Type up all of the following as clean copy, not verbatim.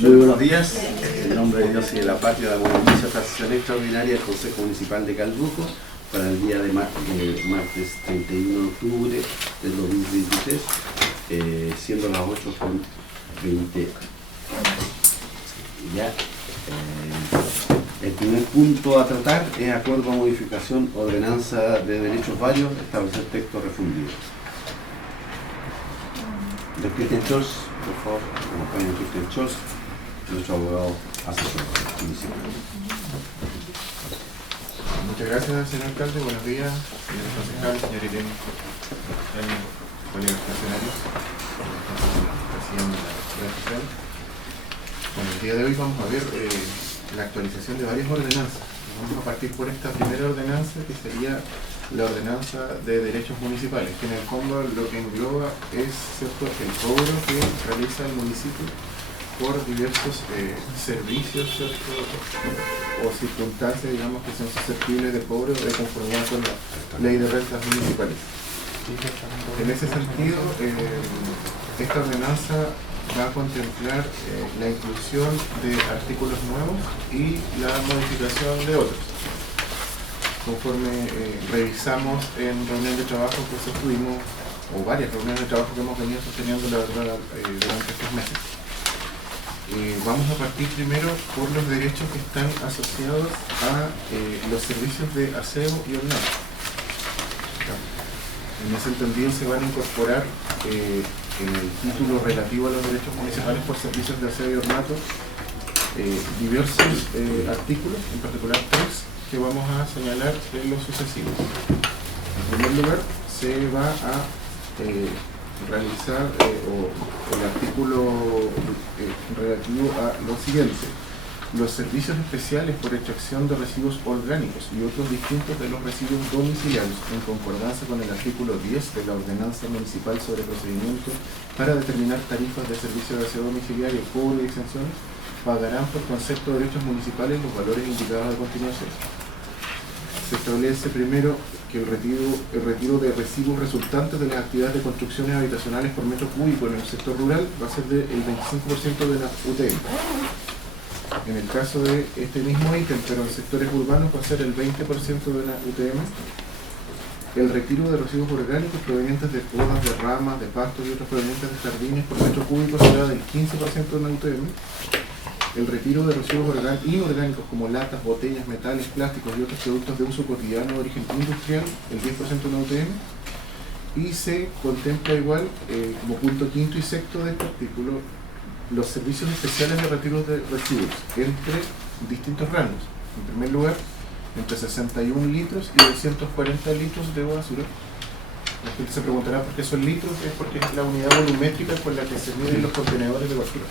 Muy buenos días, en nombre de Dios y de la patria, damos inicio a esta sesión extraordinaria del Consejo Municipal de Calbuco para el día de martes 31 de octubre del 2023, siendo las 8:20. Ya. El primer punto a tratar es acuerdo a modificación ordenanza de derechos varios, establecer texto refundido. Don Cristian Scholz, por favor, acompañen a Cristian Scholz, nuestro abogado asesor municipal. Muchas gracias, señor alcalde. Buenos días, señores concejales, señor Irene, colegas funcionarios, presidente de la sesión. Bueno, el día de hoy vamos a ver la actualización de varias ordenanzas. Vamos a partir por esta primera ordenanza, que sería la ordenanza de derechos municipales, que en el fondo lo que engloba es, ¿cierto?, el cobro que realiza el municipio por diversos servicios, ¿cierto?, o circunstancias, digamos, que son susceptibles de cobro de conformidad con la ley de rentas municipales. En ese sentido, esta ordenanza va a contemplar la inclusión de artículos nuevos y la modificación de otros. Conforme revisamos en reunión de trabajo que sostuvimos, o varias reuniones de trabajo que hemos venido sosteniendo, la verdad, durante estos meses. Vamos a partir primero por los derechos que están asociados a los servicios de aseo y ornato. En ese entendido se van a incorporar en el título relativo a los derechos municipales por servicios de aseo y ornato diversos artículos, en particular 3, que vamos a señalar en los sucesivos. En primer lugar, se va a realizar el artículo relativo a lo siguiente: los servicios especiales por extracción de residuos orgánicos y otros distintos de los residuos domiciliarios, en concordancia con el artículo 10 de la Ordenanza Municipal sobre procedimiento para determinar tarifas de servicio de aseo domiciliario, cobro y exenciones, pagarán por concepto de derechos municipales los valores indicados a continuación. Se establece primero que el retiro de residuos resultantes de las actividades de construcciones habitacionales por metro cúbico en el sector rural va a ser del 25% de la UTM. En el caso de este mismo ítem, pero en sectores urbanos, va a ser el 20% de la UTM. El retiro de residuos orgánicos provenientes de podas, de ramas, de pastos y otros provenientes de jardines por metro cúbico será del 15% de la UTM. El retiro de residuos inorgánicos como latas, botellas, metales, plásticos y otros productos de uso cotidiano de origen industrial, el 10% de la UTM. Y se contempla igual, como punto quinto y sexto de este artículo, los servicios especiales de retiro de residuos entre distintos rangos. En primer lugar, entre 61 litros y 240 litros de basura. La gente se preguntará por qué son litros, es porque es la unidad volumétrica con la que se miden los contenedores de basura.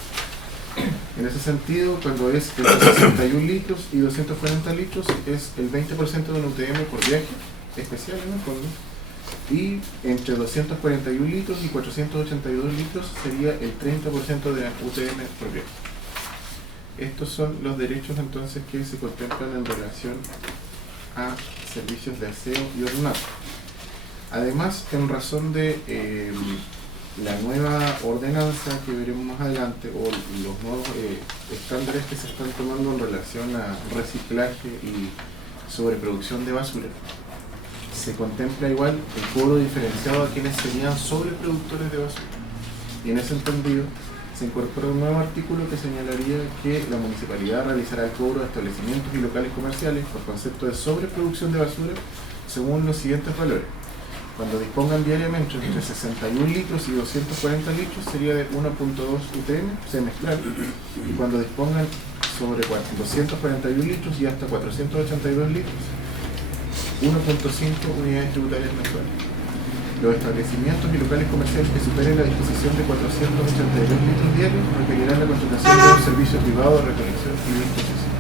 En ese sentido, cuando es entre 61 litros y 240 litros, es el 20% de la UTM por viaje, especial en el fondo, y entre 241 litros y 482 litros sería el 30% de la UTM por viaje. Estos son los derechos entonces que se contemplan en relación a servicios de aseo y ornato. Además, en razón de la nueva ordenanza que veremos más adelante, o los nuevos estándares que se están tomando en relación a reciclaje y sobreproducción de basura, se contempla igual el cobro diferenciado a quienes serían sobreproductores de basura. Y en ese entendido se incorpora un nuevo artículo que señalaría que la municipalidad realizará el cobro de establecimientos y locales comerciales por concepto de sobreproducción de basura según los siguientes valores. Cuando dispongan diariamente entre 61 litros y 240 litros sería de 1.2 UTM semestral, y cuando dispongan sobre 241 litros y hasta 482 litros, 1.5 unidades tributarias mensuales. Los establecimientos y locales comerciales que superen la disposición de 482 litros diarios requerirán la contratación de un servicio privado de recolección y disposición.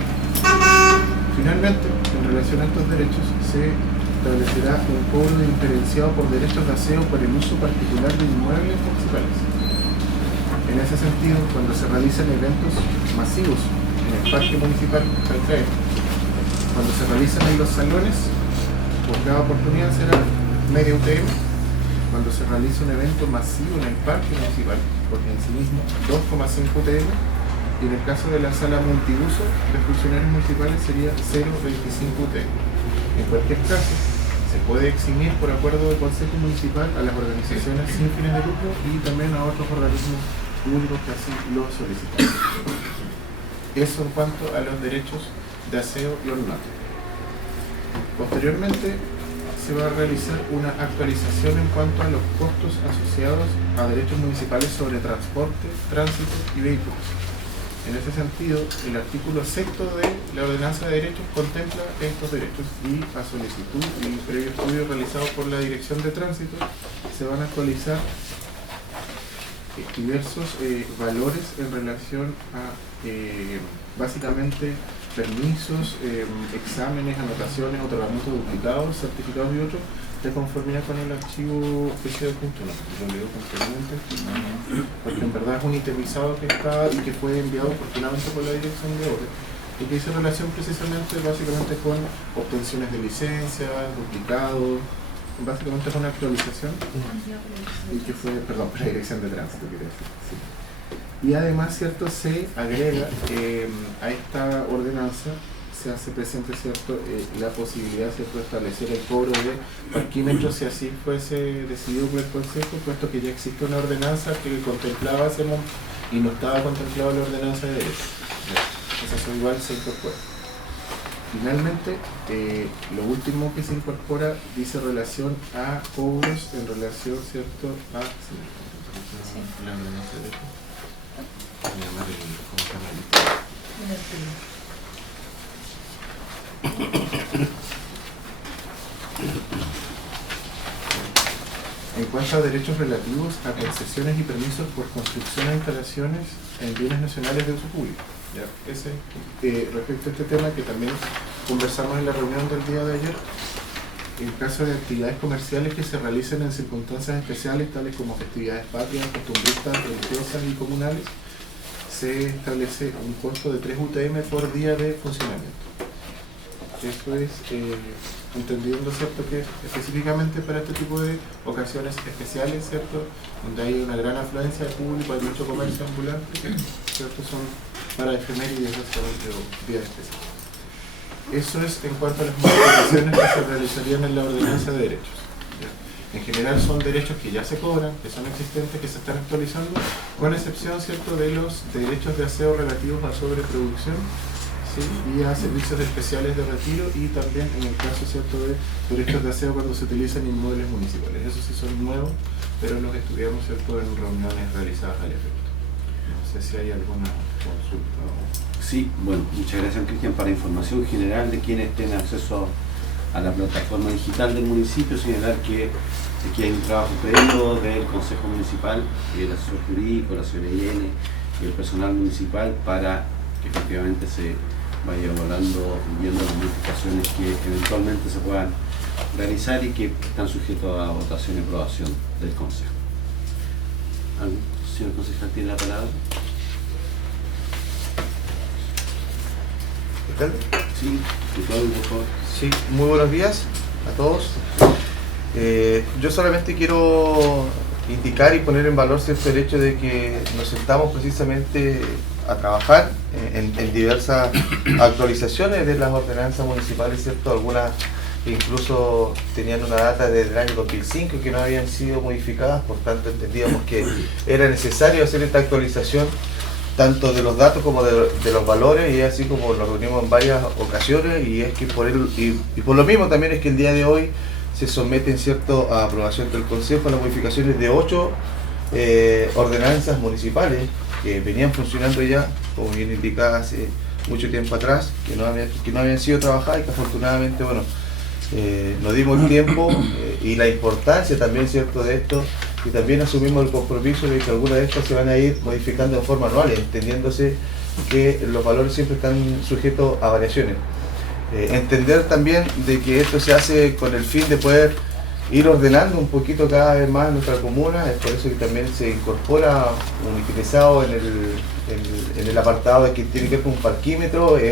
Finalmente, en relación a estos derechos, se establecerá un cobro diferenciado por derechos de aseo por el uso particular de inmuebles municipales. En ese sentido, cuando se realizan eventos masivos en el parque municipal, cuando se realizan en los salones, por cada oportunidad será media UTM. cuando se realiza un evento masivo en el parque municipal, porque en sí mismo 2,5 UTM, y en el caso de la sala multiuso de funcionarios municipales sería 0,25 UTM. En cualquier caso, se puede eximir por acuerdo del Consejo Municipal a las organizaciones sin fines de lucro y también a otros organismos públicos que así lo solicitan. Eso en cuanto a los derechos de aseo y ornato. Posteriormente se va a realizar una actualización en cuanto a los costos asociados a derechos municipales sobre transporte, tránsito y vehículos. En ese sentido, el artículo 6 de la Ordenanza de Derechos contempla estos derechos y a solicitud y previo estudio realizado por la Dirección de Tránsito se van a actualizar diversos valores en relación a básicamente permisos, exámenes, anotaciones, otorgamientos duplicados, certificados y otros de conformidad con el archivo PC2.1. Lo leo completamente porque en verdad es un itemizado que está y que fue enviado oportunamente por la Dirección de Obras y que hizo relación precisamente básicamente con obtenciones de licencias, duplicados, básicamente es una actualización y que fue, perdón, por la Dirección de Tránsito, quería decir, sí. Y además, ¿cierto?, se agrega a esta ordenanza, se hace presente, ¿cierto?, la posibilidad, ¿cierto?, de establecer el cobro de parquímetros si así fuese decidido por el Consejo, puesto que ya existe una ordenanza que contemplaba ese monto y no estaba contemplado en la ordenanza de derechos. Entonces eso igual se incorpora. Finalmente, lo último que se incorpora dice relación a cobros en relación, ¿cierto?, a la ordenanza de derechos. En cuanto a derechos relativos a concesiones y permisos por construcción e instalaciones en bienes nacionales de uso público. ¿Ya? Respecto a este tema que también conversamos en la reunión del día de ayer, en caso de actividades comerciales que se realicen en circunstancias especiales, tales como festividades patrias, costumbristas, religiosas y comunales, se establece un costo de 3 UTM por día de funcionamiento. Eso es entendiendo, ¿cierto?, que específicamente para este tipo de ocasiones especiales, ¿cierto?, donde hay una gran afluencia de público, hay mucho comercio ambulante, ¿cierto?, son para efemérides básicamente o días especiales. Eso es en cuanto a las modificaciones que se realizarían en la ordenanza de derechos. En general son derechos que ya se cobran, que son existentes, que se están actualizando, con excepción, ¿cierto?, de los derechos de aseo relativos a sobreproducción, ¿sí?, y a servicios especiales de retiro, y también en el caso, ¿cierto?, de derechos de aseo cuando se utilizan inmuebles municipales. Esos sí son nuevos, pero los estudiamos, ¿cierto?, en reuniones realizadas al efecto. No sé si hay alguna consulta. Sí, bueno, muchas gracias, Cristian. Para información general de quienes tienen acceso a la plataforma digital del municipio, señalar que aquí hay un trabajo previo del Consejo Municipal, el asesor jurídico, la CNIN y el personal municipal para que efectivamente se vaya evaluando y viendo las modificaciones que eventualmente se puedan realizar y que están sujetos a votación y aprobación del Consejo. ¿Algún señor concejal tiene la palabra? Sí, por favor. Sí, muy buenos días a todos. Yo solamente quiero indicar y poner en valor cierto el hecho de que nos sentamos precisamente a trabajar en diversas actualizaciones de las ordenanzas municipales, ¿cierto? Algunas incluso tenían una data desde el año 2005 que no habían sido modificadas, por tanto entendíamos que era necesario hacer esta actualización tanto de los datos como de los valores, y así como nos reunimos en varias ocasiones, y es que por lo mismo también es que el día de hoy se someten, ¿cierto?, a aprobación del Consejo las modificaciones de 8 ordenanzas municipales que venían funcionando ya, como bien indicaba hace mucho tiempo atrás, que no habían sido trabajadas y que afortunadamente, bueno, nos dimos el tiempo y la importancia también, ¿cierto?, de esto, y también asumimos el compromiso de que algunas de estas se van a ir modificando de forma anual, entendiéndose que los valores siempre están sujetos a variaciones. Entender también de que esto se hace con el fin de poder ir ordenando un poquito cada vez más nuestra comuna, es por eso que también se incorpora un utilizado en el apartado de que tiene que ver con un parquímetro, es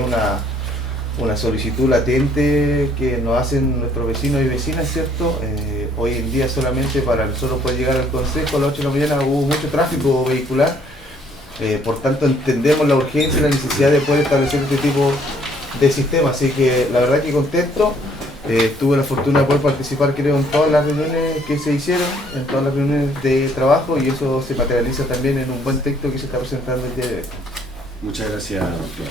una solicitud latente que nos hacen nuestros vecinos y vecinas, ¿cierto? Hoy en día solamente para nosotros poder llegar al consejo a las 8 de la mañana hubo mucho tráfico vehicular, por tanto entendemos la urgencia y la necesidad de poder establecer este tipo de sistema, así que la verdad que contento. Tuve la fortuna de poder participar, creo, en todas las reuniones que se hicieron, en todas las reuniones de trabajo, y eso se materializa también en un buen texto que se está presentando el día de hoy. Muchas gracias, doctor.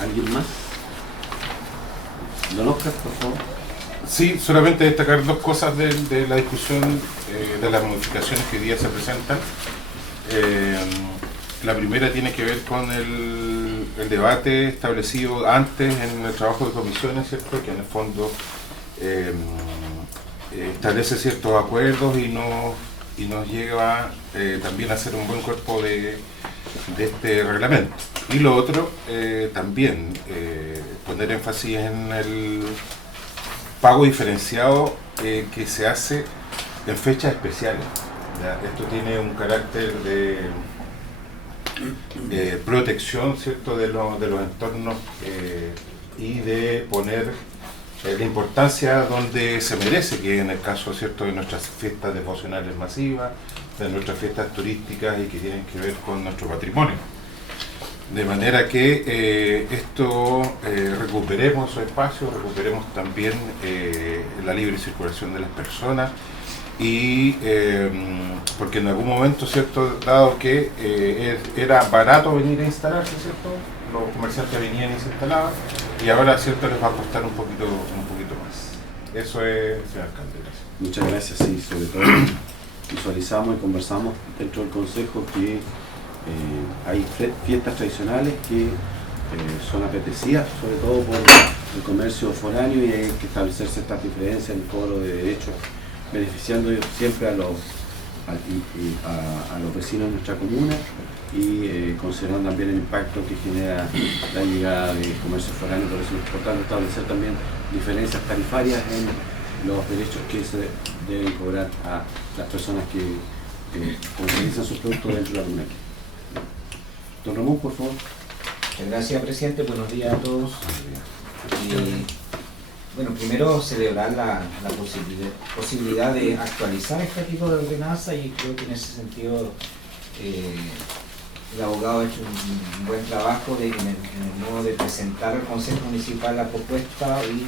¿Alguien más? Don Oscar, por favor. Sí, solamente destacar dos cosas de la discusión, de las modificaciones que hoy día se presentan. La primera tiene que ver con el debate establecido antes en el trabajo de comisiones, ¿cierto? Que en el fondo establece ciertos acuerdos y nos lleva también a hacer un buen cuerpo de este reglamento. Y lo otro, también poner énfasis en el pago diferenciado que se hace en fechas especiales. ¿Ya? Esto tiene un carácter de protección, ¿cierto?, de los entornos y de poner la importancia donde se merece, que en el caso, ¿cierto?, de nuestras fiestas devocionales masivas, de nuestras fiestas turísticas y que tienen que ver con nuestro patrimonio. De manera que recuperemos esos espacios, recuperemos también la libre circulación de las personas y porque en algún momento, ¿cierto?, dado que era barato venir a instalarse, ¿cierto?, los comerciantes venían y se instalaban, y ahora, ¿cierto?, les va a costar un poquito más. Eso es, señor alcalde. Gracias. Muchas gracias, sí, sobre todo visualizamos y conversamos dentro del Consejo que hay fiestas tradicionales que son apetecidas, sobre todo por el comercio foráneo, y hay que establecer ciertas diferencias en el cobro de derechos, beneficiando siempre a los vecinos de nuestra comuna y considerando también el impacto que genera la llegada de comercio foráneo. Por eso es importante establecer también diferencias tarifarias en los derechos que se deben cobrar a las personas que comercializan sus productos dentro de la comuna. Don Ramón, por favor. Gracias, presidente. Buenos días a todos. Bueno, primero celebrar la posibilidad de actualizar este tipo de ordenanza, y creo que en ese sentido el abogado ha hecho un buen trabajo en el modo de presentar al Consejo Municipal la propuesta y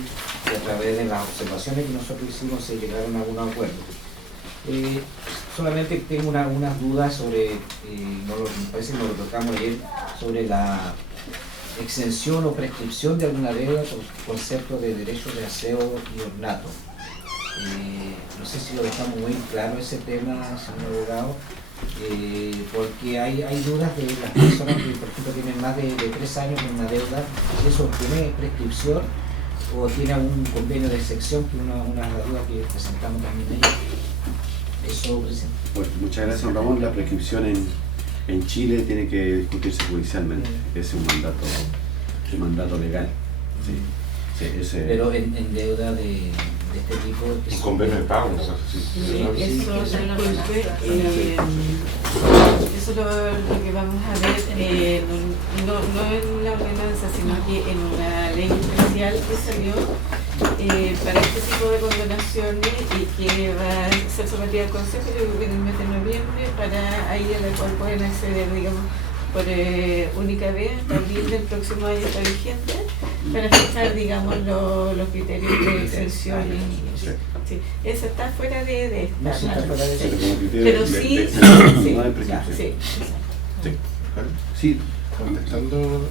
a través de las observaciones que nosotros hicimos se llegaron a algunos acuerdos. Solamente tengo unas dudas sobre, me parece que lo tocamos ayer, sobre la exención o prescripción de alguna deuda con concepto de derechos de aseo y ornato. No sé si lo dejamos muy claro ese tema, señor abogado, porque hay dudas de las personas que, por ejemplo, tienen más de 3 años en una deuda, si eso tiene prescripción o tiene algún convenio de excepción, que una duda que presentamos también ahí. Eso, presidente. Bueno, muchas gracias, don Ramón. La prescripción en Chile tiene que discutirse judicialmente. Ese es un mandato legal. Sí, pero en deuda de este tipo. Un convenio de pago, ¿no? Sí. Eso es lo que vamos a ver, no en la ordenanza, sino que en una ley especial que salió para este tipo de condonaciones y que va a ser sometida al Consejo, yo creo que en el mes de noviembre, para ahí a la cual pueden acceder, digamos, por única vez, hasta abril del próximo año está vigente, para fijar, digamos, los criterios de exención. Sí, eso está fuera de esta. No, sí está fuera de esta. Pero sí, sí. Contestando,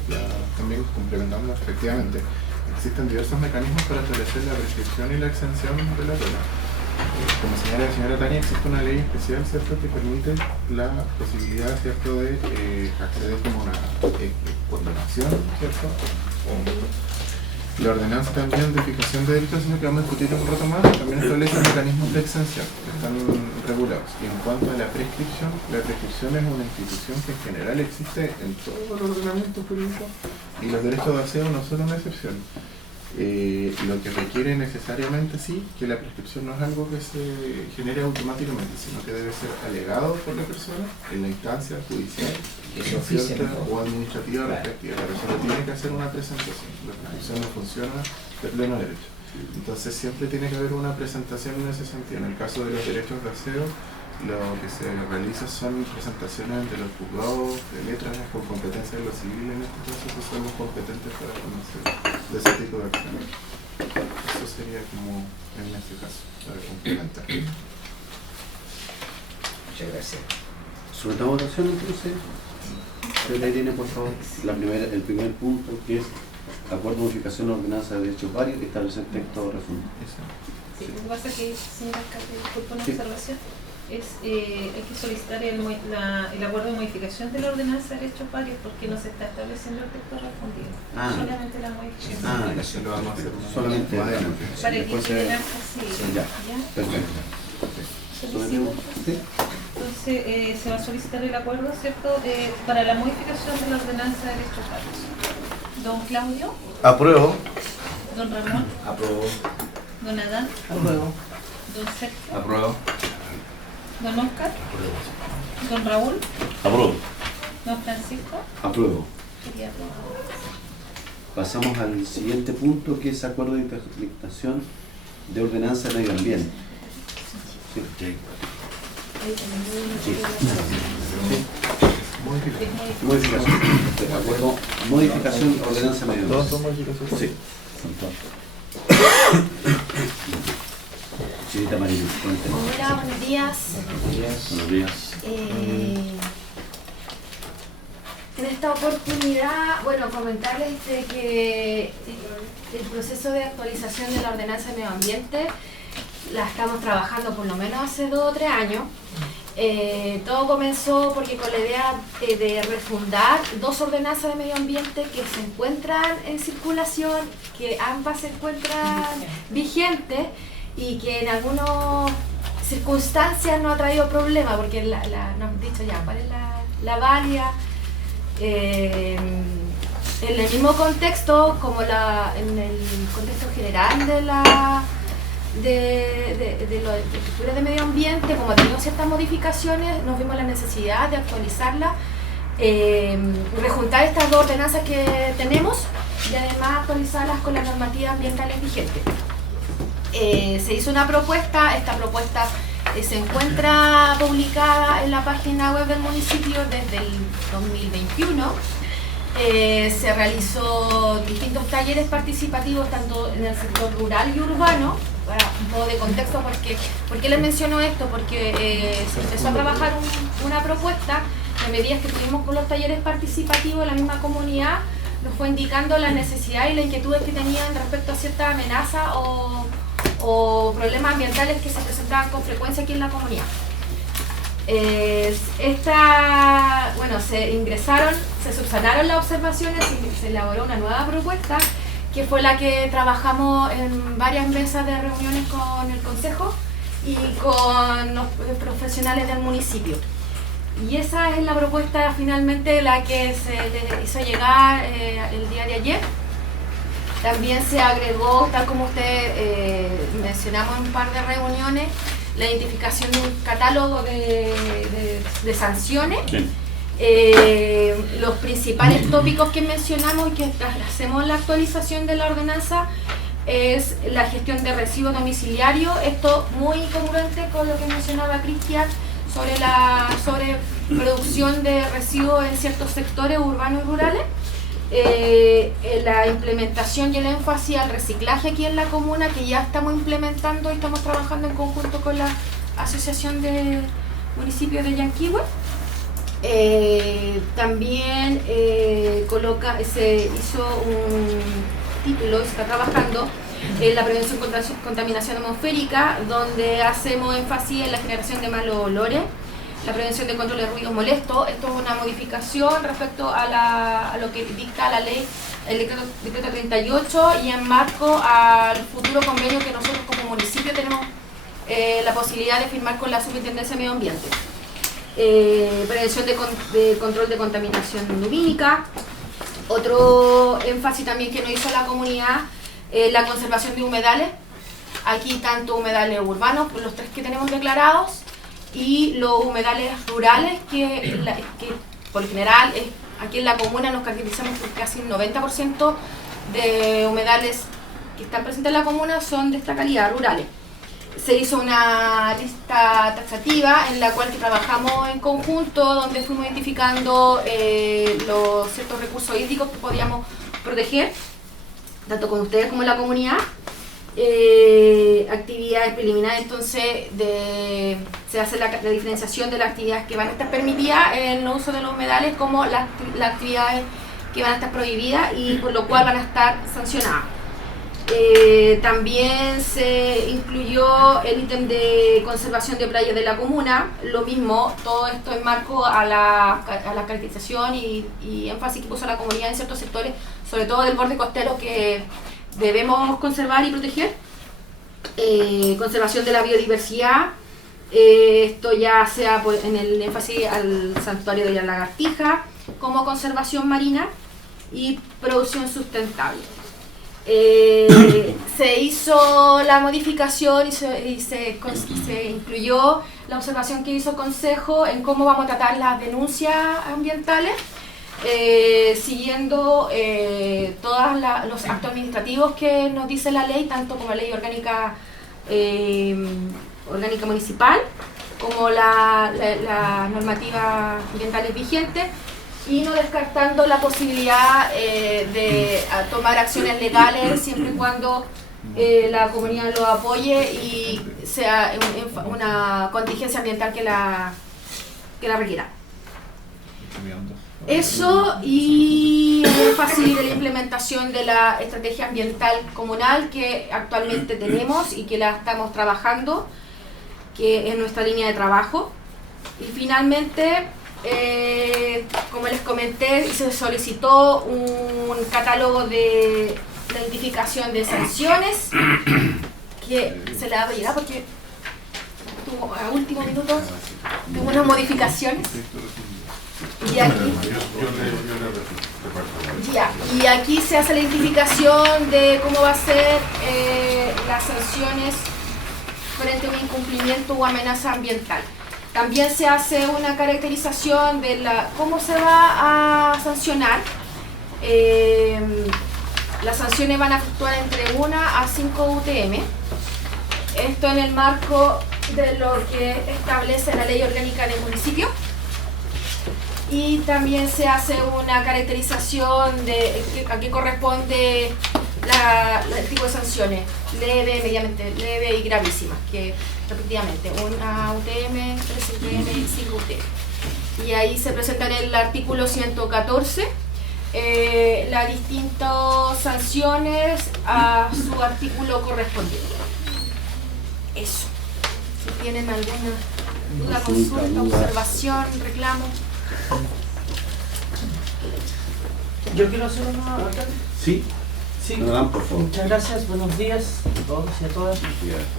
también complementando, efectivamente, existen diversos mecanismos para establecer la prescripción y la exención de la pena. Como señala la señora Tania, existe una ley especial, ¿cierto?, que permite la posibilidad, ¿cierto?, de acceder como una condonación, ¿cierto? La ordenanza también de fijación de derechos, sino que vamos a discutir un rato más, también establece mecanismos de exención que están regulados. Y en cuanto a la prescripción es una institución que en general existe en todo el ordenamiento jurídico y los derechos de aseo no son una excepción. Lo que requiere necesariamente sí, que la prescripción no es algo que se genere automáticamente, sino que debe ser alegado por la persona en la instancia judicial, Que se oficie, ¿cierto? ¿no? O administrativa Claro. respectiva. La persona tiene que hacer una presentación. La prescripción no funciona de pleno derecho. Entonces siempre tiene que haber una presentación en ese sentido. En el caso de los derechos de aseo, lo que se realiza son presentaciones ante los juzgados de letras con competencia de lo civil. En este caso son los competentes para conocer de ese tipo de acciones. Eso sería como en este caso, para complementar. Muchas gracias. Sometamos votación entonces. Señora Irene, por favor. El primer punto, que es acuerdo de modificación de ordenanza de derechos varios, establece el texto refundido. Sí, lo que pasa es que, señor alcalde, disculpe una Sí. observación, hay que solicitar el acuerdo de modificación de la ordenanza de derechos varios porque no se está estableciendo el texto refundido, Ah. solamente la modificación. Eso lo vamos a hacer Solamente adelante. Para que después quede se- así, Ya. ¿ya? Perfecto. Solicito. Sí. Entonces se va a solicitar el acuerdo, ¿cierto?, para la modificación de la ordenanza de derechos varios. Don Claudio, Apruebo. don Ramón, Apruebo. don Adán, Apruebo. don Sergio, Apruebo. don Oscar, don Raúl, Apruebo. don Francisco. Apruebo. Quería aprobar. Pasamos al siguiente punto, que es acuerdo de interpretación de ordenanza de medio ambiente. Sí. Modificación. Acuerdo, modificación de ordenanza de medio ¿Todos son ambiente. modificaciones? Sí. Señorita Marina, cuéntenos. Hola, buenos días. Buenos días. En esta oportunidad, bueno, comentarles de que el proceso de actualización de la ordenanza de medio ambiente la estamos trabajando por lo menos hace 2 o 3 años. Todo comenzó porque con la idea de refundar 2 ordenanzas de medio ambiente que se encuentran en circulación, que ambas se encuentran vigentes y que en algunas circunstancias no ha traído problema, porque nos han dicho ya, ¿cuál es la válida? En el mismo contexto, como en el contexto general de los estructuras de medio ambiente, como ha tenido ciertas modificaciones, nos vimos la necesidad de actualizarla, rejuntar estas 2 ordenanzas que tenemos y además actualizarlas con las normativas ambientales vigentes. Se hizo una propuesta, esta propuesta se encuentra publicada en la página web del municipio desde el 2021. Se realizó distintos talleres participativos tanto en el sector rural y urbano. Para un poco de contexto, ¿por qué les menciono esto? Porque se empezó a trabajar una propuesta a medida que tuvimos con los talleres participativos, la misma comunidad nos fue indicando las necesidades y las inquietudes que tenían respecto a ciertas amenazas o problemas ambientales que se presentaban con frecuencia aquí en la comunidad. Se ingresaron, se subsanaron las observaciones y se elaboró una nueva propuesta que fue la que trabajamos en varias mesas de reuniones con el Consejo y con los profesionales del municipio. Y esa es la propuesta finalmente la que se le hizo llegar el día de ayer. También se agregó, tal como usted mencionamos en un par de reuniones, la identificación de un catálogo de sanciones. Sí. Los principales tópicos que mencionamos y que hacemos la actualización de la ordenanza es la gestión de residuos domiciliarios, esto muy congruente con lo que mencionaba Cristian sobre la sobreproducción de residuos en ciertos sectores urbanos y rurales. La implementación y el énfasis al reciclaje aquí en la comuna, que ya estamos implementando y estamos trabajando en conjunto con la Asociación de Municipios de Yanquihue. También se hizo un título, se está trabajando en la prevención contra contaminación atmosférica, donde hacemos énfasis en la generación de malos olores, la prevención de control de ruidos molestos. Esto es una modificación respecto a lo que dicta la ley, el decreto 38, y en marco al futuro convenio que nosotros como municipio tenemos la posibilidad de firmar con la Superintendencia de Medio Ambiente. Prevención de control de contaminación lumínica. Otro énfasis también que nos hizo la comunidad la conservación de humedales. Aquí tanto humedales urbanos, los 3 que tenemos declarados, y los humedales rurales, que por lo general aquí en la comuna nos caracterizamos por casi un 90% de humedales que están presentes en la comuna son de esta calidad, rurales. Se hizo una lista taxativa en la cual que trabajamos en conjunto, donde fuimos identificando los ciertos recursos hídricos que podíamos proteger, tanto con ustedes como la comunidad. Actividades preliminares, entonces se hace la diferenciación de las actividades que van a estar permitidas en el uso de los humedales como las actividades que van a estar prohibidas y por lo cual van a estar sancionadas. También se incluyó el ítem de conservación de playas de la comuna, lo mismo, todo esto en marco a la caracterización y énfasis que puso la comunidad en ciertos sectores, sobre todo del borde costero, que debemos conservar y proteger. Conservación de la biodiversidad, esto ya sea en el énfasis al santuario de la lagartija, como conservación marina y producción sustentable. Se hizo la modificación y se incluyó la observación que hizo el Consejo en cómo vamos a tratar las denuncias ambientales, siguiendo todos los actos administrativos que nos dice la ley, tanto como la ley orgánica municipal, como la normativa ambientales vigentes, y no descartando la posibilidad de tomar acciones legales siempre y cuando la comunidad lo apoye y sea una contingencia ambiental que la requiera. Eso, y énfasis de la implementación de la estrategia ambiental comunal que actualmente tenemos y que la estamos trabajando, que es nuestra línea de trabajo. Y finalmente, como les comenté, se solicitó un catálogo de la identificación de sanciones que se le va a llegar porque a último minuto tuvo unas modificaciones. Y aquí se hace la identificación de cómo va a ser las sanciones frente a un incumplimiento o amenaza ambiental. También se hace una caracterización de cómo se va a sancionar. Las sanciones van a fluctuar entre 1 a 5 UTM. Esto en el marco de lo que establece la ley orgánica del municipio. Y también se hace una caracterización de a qué corresponde el tipo de sanciones: leve, medianamente leve y gravísima, que respectivamente 1 UTM, 3 UTM y 5 UTM. Y ahí se presenta en el artículo 114 las distintas sanciones a su artículo correspondiente. Eso. Si tienen alguna duda, consulta, observación, reclamo. Yo quiero hacer una... Sí, Adán, por favor. Muchas gracias, buenos días a todos y a todas.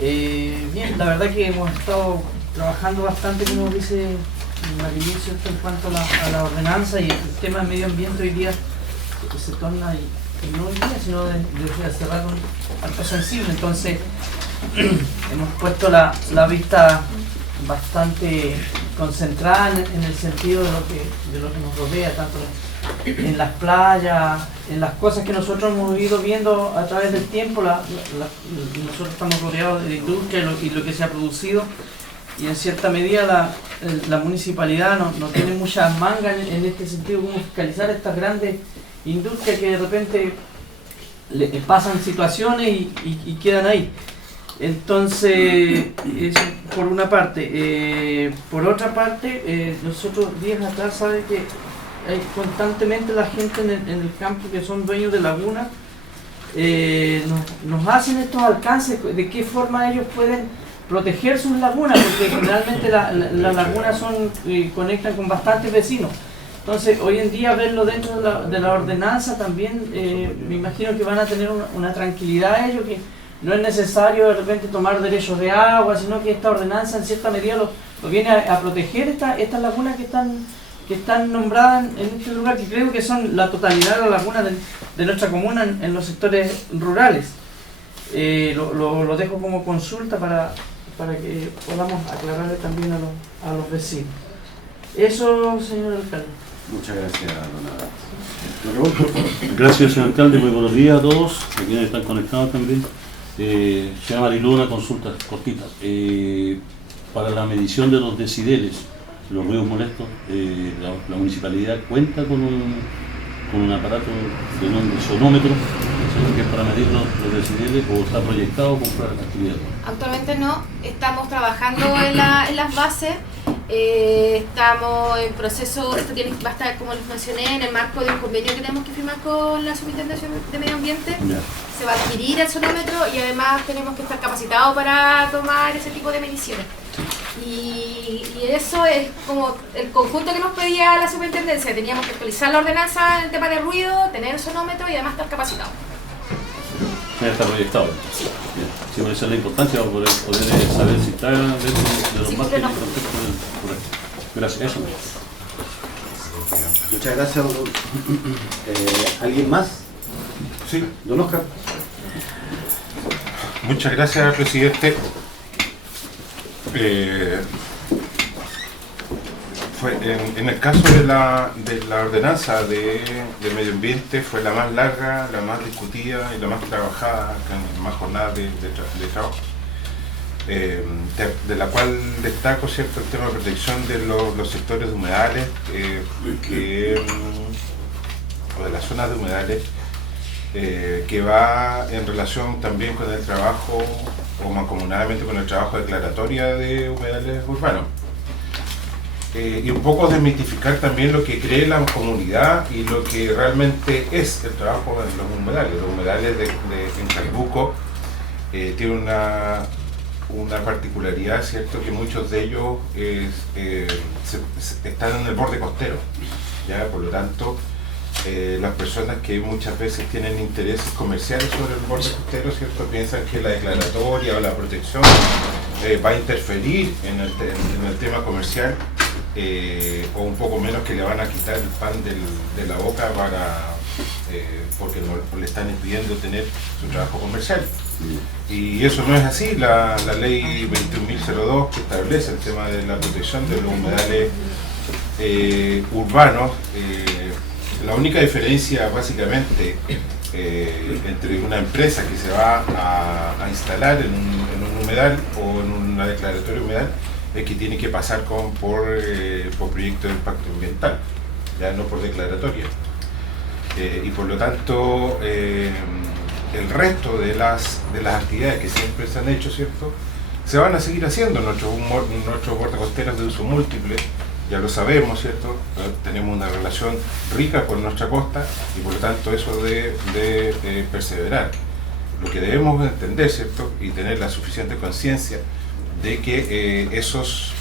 Bien, la verdad que hemos estado trabajando bastante, como dice Marilyn, ¿cierto?, en cuanto a la ordenanza, y el tema del medio ambiente hoy día se torna, y no hoy día, sino desde hace rato, algo sensible. Entonces hemos puesto la vista bastante concentrada en el sentido de lo que nos rodea, tanto en las playas, en las cosas que nosotros hemos ido viendo a través del tiempo. Nosotros estamos rodeados de industria y lo que se ha producido, y en cierta medida la municipalidad no tiene muchas mangas en este sentido, como fiscalizar estas grandes industrias que de repente pasan situaciones y quedan ahí. Entonces, eso por una parte. Por otra parte, nosotros días atrás, sabe que hay constantemente la gente en el campo que son dueños de lagunas, nos hacen estos alcances de qué forma ellos pueden proteger sus lagunas, porque generalmente las lagunas conectan con bastantes vecinos. Entonces, hoy en día verlo dentro de la ordenanza también, me imagino que van a tener una tranquilidad ellos, que no es necesario de repente tomar derechos de agua, sino que esta ordenanza en cierta medida lo viene a proteger estas lagunas que están que están nombradas en este lugar, que creo que son la totalidad de las lagunas de nuestra comuna en los sectores rurales. Lo dejo como consulta para que podamos aclararle también a los vecinos. Eso, señor alcalde. Muchas gracias, don Adán. Gracias, señor alcalde. Muy buenos días a todos, a quienes están conectados también. Señora Marilu, una consulta cortita. Para la medición de los decibeles, los ruidos molestos, la municipalidad cuenta con un aparato de nombre sonómetro, que es para medir los decibeles, o está proyectado comprar actividad. Actualmente no, estamos trabajando en las bases, estamos en proceso, esto va a estar, como les mencioné, en el marco de un convenio que tenemos que firmar con la Superintendencia de Medio Ambiente. Ya. Se va a adquirir el sonómetro y además tenemos que estar capacitados para tomar ese tipo de mediciones. Y eso es como el conjunto que nos pedía la Superintendencia. Teníamos que actualizar la ordenanza en el tema de ruido, tener el sonómetro y además estar capacitados. Ya está proyectado. Bien. Sí, por eso es la importancia de poder saber si está dentro de los márgenes del contexto correcto. Gracias. Eso. Muchas gracias, don. ¿Alguien más? Sí. Don Oscar. Muchas gracias, presidente. En el caso de la ordenanza de medio ambiente fue la más larga, la más discutida y la más trabajada, con más jornadas de trabajo, de la cual destaco, ¿cierto?, el tema de protección de los sectores de humedales o de las zonas de humedales, que va en relación también con el trabajo, o mancomunadamente con el trabajo de declaratoria de humedales urbanos. Y un poco desmitificar también lo que cree la comunidad y lo que realmente es el trabajo en los humedales. Los humedales en Calbuco tienen una particularidad, ¿cierto?, que muchos de ellos están en el borde costero, ¿ya? Por lo tanto, las personas que muchas veces tienen intereses comerciales sobre el borde costero, ¿cierto?, piensan que la declaratoria o la protección va a interferir en el tema comercial, o un poco menos que le van a quitar el pan de la boca porque no le están impidiendo tener su trabajo comercial. Y eso no es así. La ley 21.002, que establece el tema de la protección de los humedales urbanos, la única diferencia básicamente entre una empresa que se va a instalar en un humedal o en una declaratoria humedal es que tiene que pasar por proyecto de impacto ambiental, ya no por declaratoria. Y por lo tanto, el resto de las actividades que siempre se han hecho, ¿cierto?, se van a seguir haciendo. Nuestros bordes de uso múltiple, ya lo sabemos, ¿cierto?, tenemos una relación rica con nuestra costa y por lo tanto eso de perseverar. Lo que debemos entender, ¿cierto?, y tener la suficiente conciencia de que esos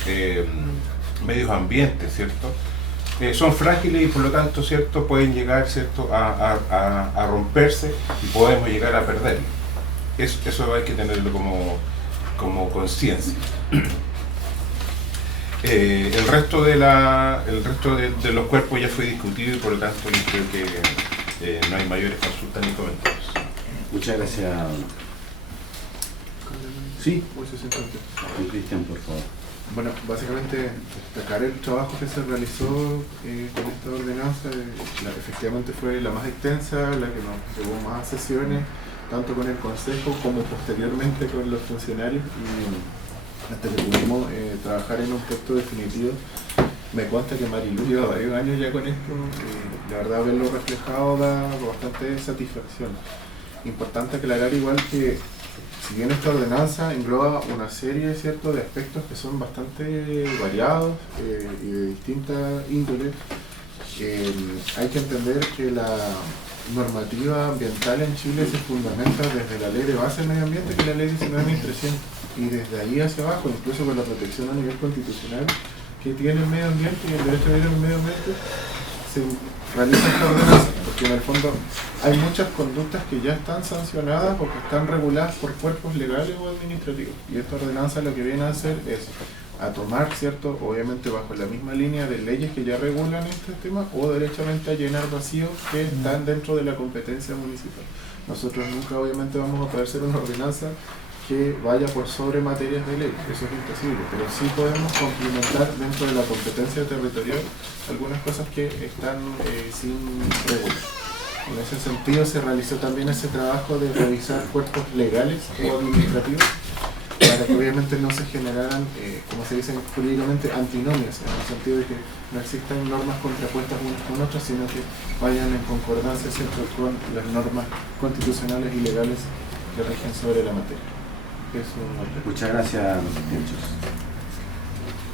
medios ambientes, ¿cierto?, son frágiles y por lo tanto, ¿cierto?, pueden llegar, ¿cierto?, a romperse y podemos llegar a perder. Eso hay que tenerlo como conciencia. El resto de los cuerpos ya fue discutido y por lo tanto yo creo que no hay mayores consultas ni comentarios. Muchas gracias. Sí, Don Cristian, por favor. Bueno, básicamente destacar el trabajo que se realizó con esta ordenanza. Efectivamente fue la más extensa, la que nos llevó más sesiones, tanto con el Consejo como posteriormente con los funcionarios, y hasta que pudimos trabajar en un texto definitivo. Me consta que Marilu lleva varios años ya con esto, y la verdad verlo reflejado da bastante satisfacción. Importante aclarar igual que si bien esta ordenanza engloba una serie, ¿cierto?, de aspectos que son bastante variados y de distintas índoles, hay que entender que la normativa ambiental en Chile se fundamenta desde la ley de base del medio ambiente, que es la ley 19.300, y desde ahí hacia abajo, incluso con la protección a nivel constitucional que tiene el medio ambiente y el derecho a vivir en el medio ambiente, se realiza esta ordenanza, porque en el fondo hay muchas conductas que ya están sancionadas o que están reguladas por cuerpos legales o administrativos, y esta ordenanza lo que viene a hacer es a tomar, ¿cierto? Obviamente bajo la misma línea de leyes que ya regulan este tema, o derechamente a llenar vacíos que están dentro de la competencia municipal. Nosotros nunca obviamente vamos a poder hacer una ordenanza que vaya por sobre materias de ley, eso es imposible, pero sí podemos complementar dentro de la competencia territorial algunas cosas que están sin regular. En ese sentido se realizó también ese trabajo de revisar cuerpos legales o administrativos para que obviamente no se generaran, como se dice jurídicamente, antinomias, en el sentido de que no existan normas contrapuestas unas con otras, sino que vayan en concordancia, ¿cierto?, con las normas constitucionales y legales que rigen sobre la materia. Eso. Muchas gracias a los hechos.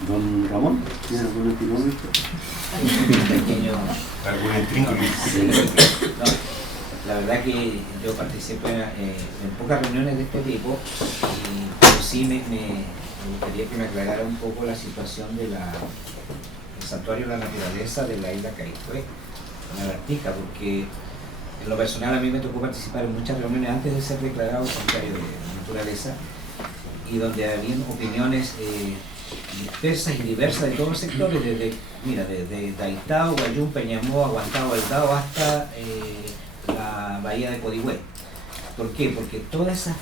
Don Ramón, ¿tiene algún antinomio? ¿Algún intrínculo? No, la verdad que yo participé en pocas reuniones de este tipo, pero sí me gustaría que me aclarara un poco la situación del santuario de la naturaleza de la isla Caicue, en la Artica, porque en lo personal a mí me tocó participar en muchas reuniones antes de ser declarado santuario de naturaleza, y donde habían opiniones dispersas y diversas de todos los sectores, desde Daitao, Guayú, Peñamó, Aguantado, Aldao, hasta la bahía de Codigüe. ¿Por qué? Porque todas esas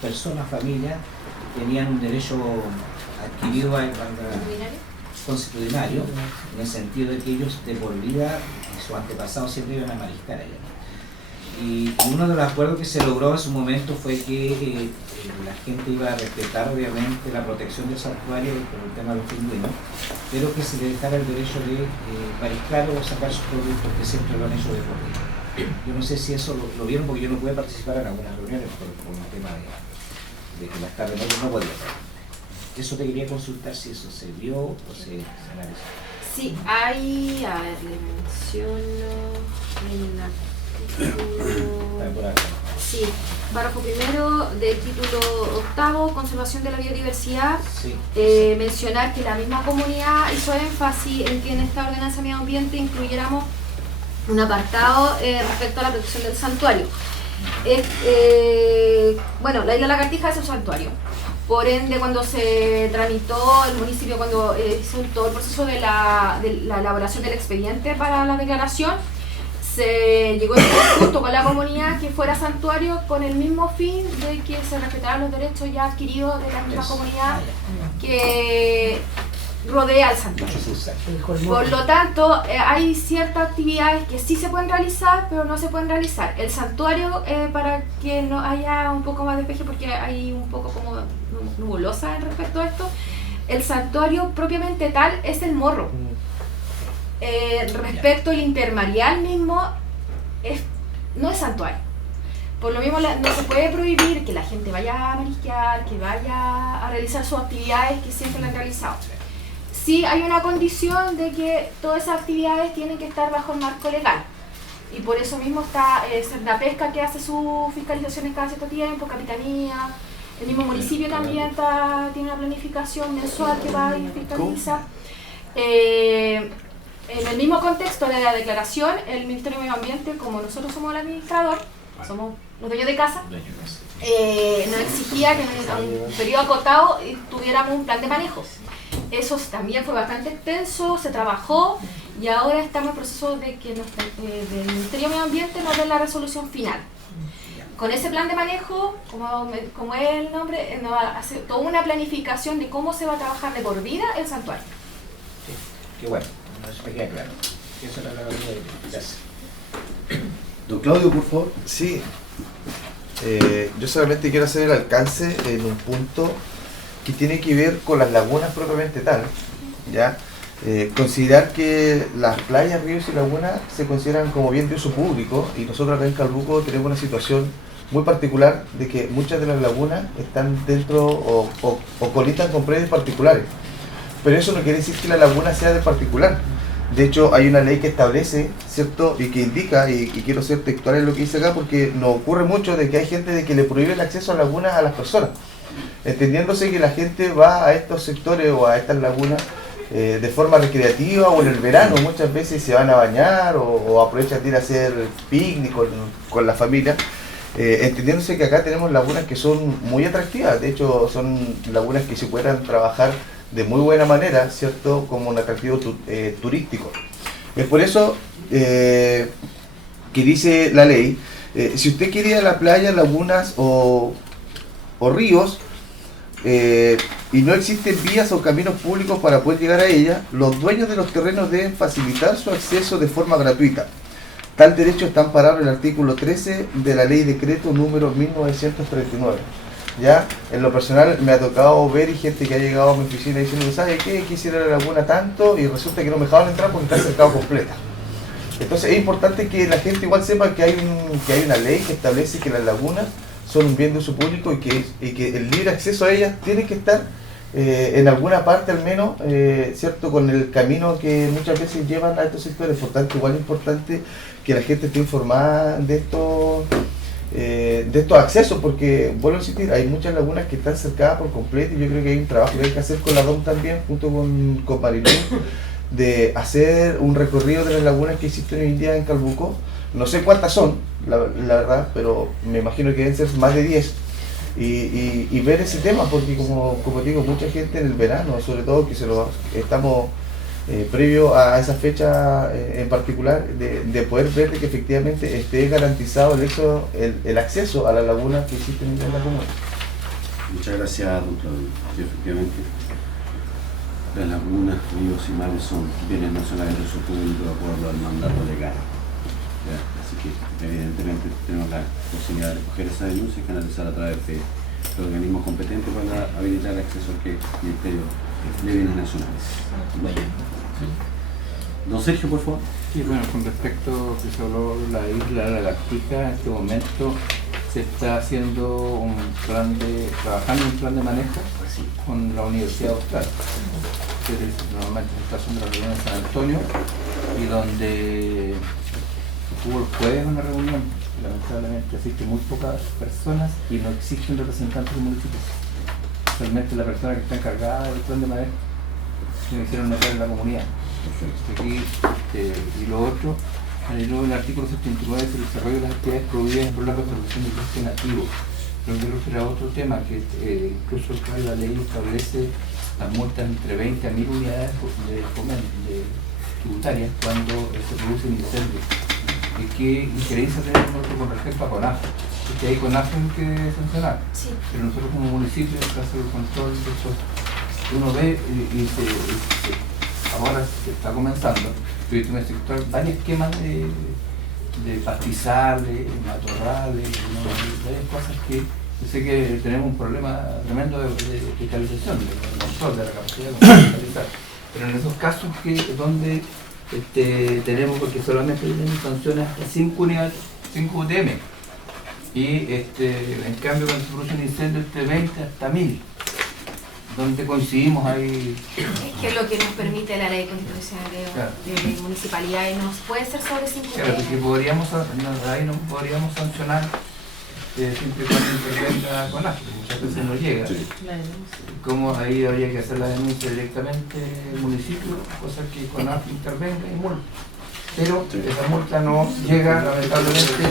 personas, familias, tenían un derecho adquirido al constitucionario, en el sentido de que ellos de por vida y sus antepasados siempre iban a mariscar allá. Y uno de los acuerdos que se logró en su momento fue que la gente iba a respetar obviamente la protección del santuario por el tema de los pingüinos, pero que se le dejara el derecho de mariscar o sacar sus productos, que siempre lo han hecho de por vida. Yo no sé si eso lo vieron, porque yo no pude participar en algunas reuniones por un tema de que las tardes no podía. Eso te quería consultar si eso se vio o se analizó. Sí, hay, a ver, le menciono en la sí, párrafo primero del título octavo, conservación de la biodiversidad. Sí. Mencionar que la misma comunidad hizo énfasis en que en esta ordenanza de medio ambiente incluyéramos un apartado respecto a la protección del santuario. Bueno, la isla Lagartija es un santuario. Por ende, cuando se tramitó el municipio, cuando hizo todo el proceso de la elaboración del expediente para la declaración, se llegó junto con la comunidad que fuera santuario con el mismo fin de que se respetaran los derechos ya adquiridos de la misma comunidad que rodea al santuario. Por lo tanto, hay ciertas actividades que sí se pueden realizar, pero no se pueden realizar. El santuario, para que no haya un poco más de despeje, porque hay un poco como nubulosa en respecto a esto, el santuario propiamente tal es el morro. Respecto al intermareal mismo, no es santuario. Por lo mismo no se puede prohibir que la gente vaya a marisquear, que vaya a realizar sus actividades que siempre la han realizado. Sí hay una condición de que todas esas actividades tienen que estar bajo el marco legal. Y por eso mismo está Cernapesca, que hace sus fiscalizaciones cada cierto tiempo, Capitanía, el mismo municipio también tiene una planificación mensual que va y fiscaliza. En el mismo contexto de la declaración, el Ministerio de Medio Ambiente, como nosotros somos el administrador, somos los dueños de casa, nos exigía que en un periodo acotado tuviéramos un plan de manejo. Eso también fue bastante extenso, se trabajó y ahora estamos en proceso de que del Ministerio de Medio Ambiente nos den la resolución final. Con ese plan de manejo, como es el nombre, nos hace toda una planificación de cómo se va a trabajar de por vida el santuario. Sí, qué bueno. Eso me queda claro. Eso era la verdad. Gracias. Don Claudio, por favor. Sí. Yo solamente quiero hacer el alcance en un punto que tiene que ver con las lagunas propiamente tal. ¿Ya? Considerar que las playas, ríos y lagunas se consideran como bien de uso público, y nosotros acá en Calbuco tenemos una situación muy particular de que muchas de las lagunas están dentro o colitan con predios particulares. Pero eso no quiere decir que la laguna sea de particular. De hecho, hay una ley que establece, ¿cierto? Y que indica, y quiero ser textual en lo que dice acá, porque nos ocurre mucho de que hay gente de que le prohíbe el acceso a lagunas a las personas, entendiéndose que la gente va a estos sectores o a estas lagunas de forma recreativa, o en el verano muchas veces se van a bañar o aprovechan de ir a hacer picnic con la familia, entendiéndose que acá tenemos lagunas que son muy atractivas. De hecho, son lagunas que se puedan trabajar de muy buena manera, ¿cierto?, como un atractivo turístico. Es por eso que dice la ley, si usted quiere ir a la playa, lagunas o ríos, y no existen vías o caminos públicos para poder llegar a ella, los dueños de los terrenos deben facilitar su acceso de forma gratuita. Tal derecho está amparado en el artículo 13 de la Ley Decreto número 1939. Ya, en lo personal me ha tocado ver y gente que ha llegado a mi oficina diciendo, ¿sabe qué? Quisiera la laguna tanto, y resulta que no me dejaban entrar porque está cercado completa. Entonces es importante que la gente igual sepa que hay una ley que establece que las lagunas son un bien de uso público y que el libre acceso a ellas tiene que estar en alguna parte al menos, ¿cierto?, con el camino que muchas veces llevan a estos sectores. Por tanto, igual es importante que la gente esté informada de estos accesos, porque, vuelvo a insistir, hay muchas lagunas que están cercadas por completo, y yo creo que hay un trabajo que hay que hacer con la DOM también, junto con Marilú, de hacer un recorrido de las lagunas que existen hoy en día en Calbuco. No sé cuántas son, la verdad, pero me imagino que deben ser más de 10. Y ver ese tema, porque como digo, mucha gente en el verano, sobre todo que estamos previo a esa fecha en particular, de poder ver que efectivamente esté garantizado el acceso a las lagunas que existen en la comuna. Muchas gracias, don Claudio. Sí, efectivamente, las lagunas, ríos y mares son bienes nacionales de uso público de acuerdo al mandato legal. Así que evidentemente tenemos la posibilidad de recoger esa denuncia y canalizar a través de los organismos competentes para habilitar el acceso al Ministerio de Bienes Nacionales. Don Sergio, por favor. Sí, bueno, con respecto a que se habló de la isla Lagartija, en este momento se está haciendo trabajando un plan de manejo con la Universidad Austral. Normalmente se está haciendo la reunión en San Antonio, y donde hubo el jueves una reunión, lamentablemente asisten muy pocas personas y no existen representantes del municipio. Realmente la persona que está encargada del plan de manejo me hicieron notar en la comunidad. Aquí, y lo otro, en el artículo 79 es el desarrollo de las actividades prohibidas por la conservación del bosque nativo. Pero yo creo que era otro tema que incluso la ley establece las multas entre 20 a 1000 unidades tributarias cuando se producen incendios. ¿Y qué injerencia tenemos nosotros con respecto a CONAF? Porque hay CONAF hay que sancionar, sí, pero nosotros como municipio hay que hacer el control de eso. Uno ve ahora se está comenzando, yo en el sector varios esquemas de pastizales, matorrales, varias cosas que yo sé que tenemos un problema tremendo de fiscalización, de control, de la capacidad de fiscalizar. Pero en esos casos donde tenemos, porque solamente tenemos sanciones hasta 5 UTM, y en cambio cuando se produce un incendio entre 20 hasta 1000, donde coincidimos ahí. Es que es lo que nos permite la ley constitucional de municipalidad, y no puede ser sobre 5 UTM. Claro, porque ahí no podríamos sancionar siempre y cuando intervenga con AFE, muchas veces no llega. Sí. Como ahí habría que hacer la denuncia directamente el municipio, cosa que con AFE intervenga y multa. Pero esa multa no llega, lamentablemente,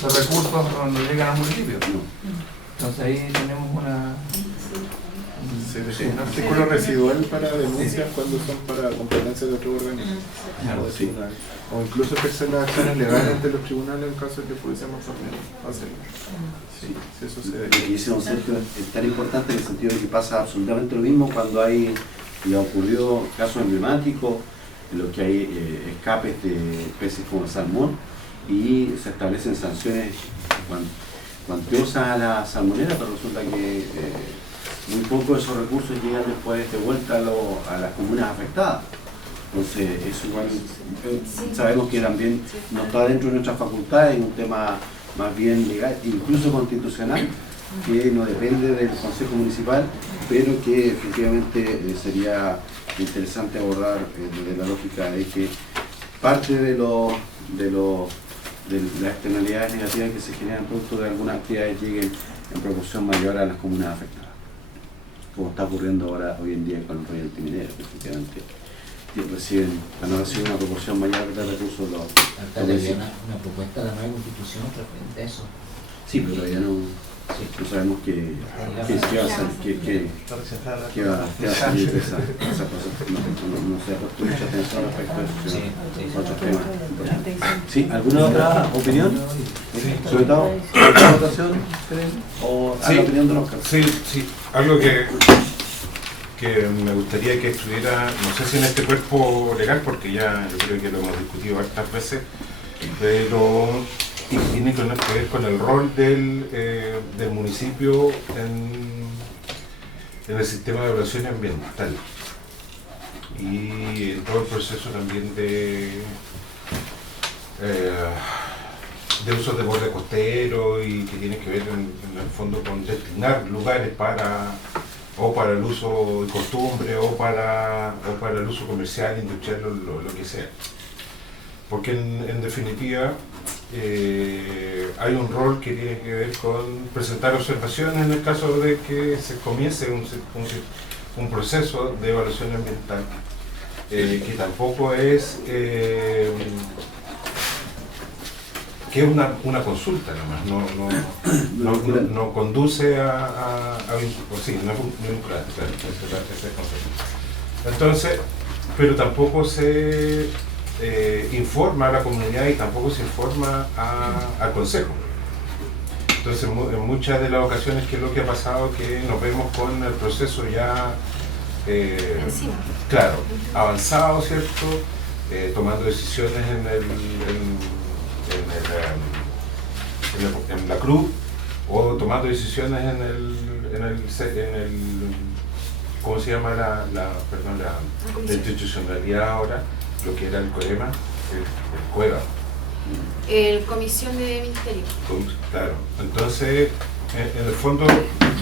los recursos no llegan al municipio. Entonces ahí tenemos una... un artículo residual para denuncias cuando son para competencias de otro organismo. O incluso ejercer las acciones legales ante los tribunales en caso de que pudiésemos hacerlo. Sí, eso se debe. Lo que dice don Sergio es tan importante en el sentido de que pasa absolutamente lo mismo cuando hay, y ha ocurrido casos emblemáticos en los que hay escapes de peces como el salmón, y se establecen sanciones cuantiosas a la salmonera, pero resulta que muy poco de esos recursos llegan después de vuelta a las comunas afectadas. Entonces, eso igual sabemos que también no está dentro de nuestras facultades, es un tema más bien legal, incluso constitucional, que no depende del Consejo Municipal, pero que efectivamente sería interesante abordar desde la lógica de que parte de las externalidades negativas que se generan producto de algunas actividades lleguen en proporción mayor a las comunas afectadas, como está ocurriendo ahora hoy en día con el royalty minero, que efectivamente van a recibir una proporción mayor de recursos. Había una propuesta de la nueva constitución referente a eso. Sí, pero todavía no No sabemos qué va a salir de esa cosa. No se ha puesto mucha atención respecto a esos otros temas. ¿Sí? ¿Alguna otra opinión? Sobre todo, ¿la votación? ¿O la opinión de los casos? Sí, algo que me gustaría que estuviera, no sé si en este cuerpo legal, porque ya yo creo que lo hemos discutido hartas veces, pero tiene que ver con el rol del municipio en el sistema de evaluación ambiental y en todo el proceso también de uso de borde costero, y que tiene que ver en el fondo con destinar lugares para el uso de costumbre o para el uso comercial, industrial o lo que sea. Porque en definitiva hay un rol que tiene que ver con presentar observaciones en el caso de que se comience un proceso de evaluación ambiental, que tampoco es que es una consulta nomás, no conduce sí, no es vinculante, claro, ese concepto. Entonces, pero tampoco se informa a la comunidad y tampoco se informa al consejo. Entonces, en muchas de las ocasiones, ¿qué es lo que ha pasado? Que nos vemos con el proceso ya claro, avanzado, ¿cierto? Tomando decisiones en la cruz, o tomando decisiones en el ¿cómo se llama la institucionalidad ahora? Lo que era el COEMA, el CUEVA. Comisión de Ministerio. Claro, entonces en el fondo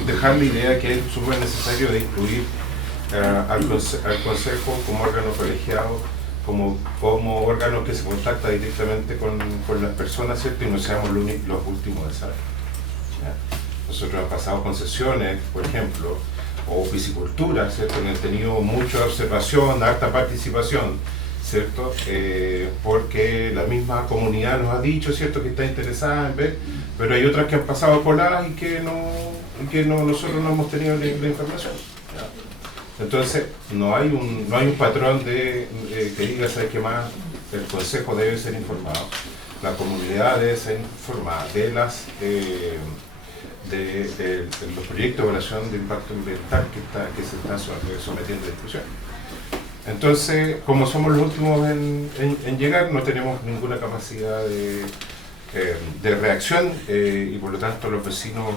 dejar la idea que es súper necesario de incluir al Consejo como órgano colegiado, como órgano que se contacta directamente con las personas, ¿cierto? Y no seamos los últimos de saber. Nosotros hemos pasado concesiones, por ejemplo, o piscicultura, ¿cierto? Que han tenido mucha observación, harta participación, ¿cierto? Porque la misma comunidad nos ha dicho, ¿cierto?, que está interesada en ver, pero hay otras que han pasado coladas y que nosotros no hemos tenido la información. Entonces, no hay un patrón que diga, ¿sabes qué más? El Consejo debe ser informado, la comunidad debe ser informada de los proyectos de evaluación de impacto ambiental que se están sometiendo a discusión. Entonces, como somos los últimos en llegar, no tenemos ninguna capacidad de reacción, y por lo tanto los vecinos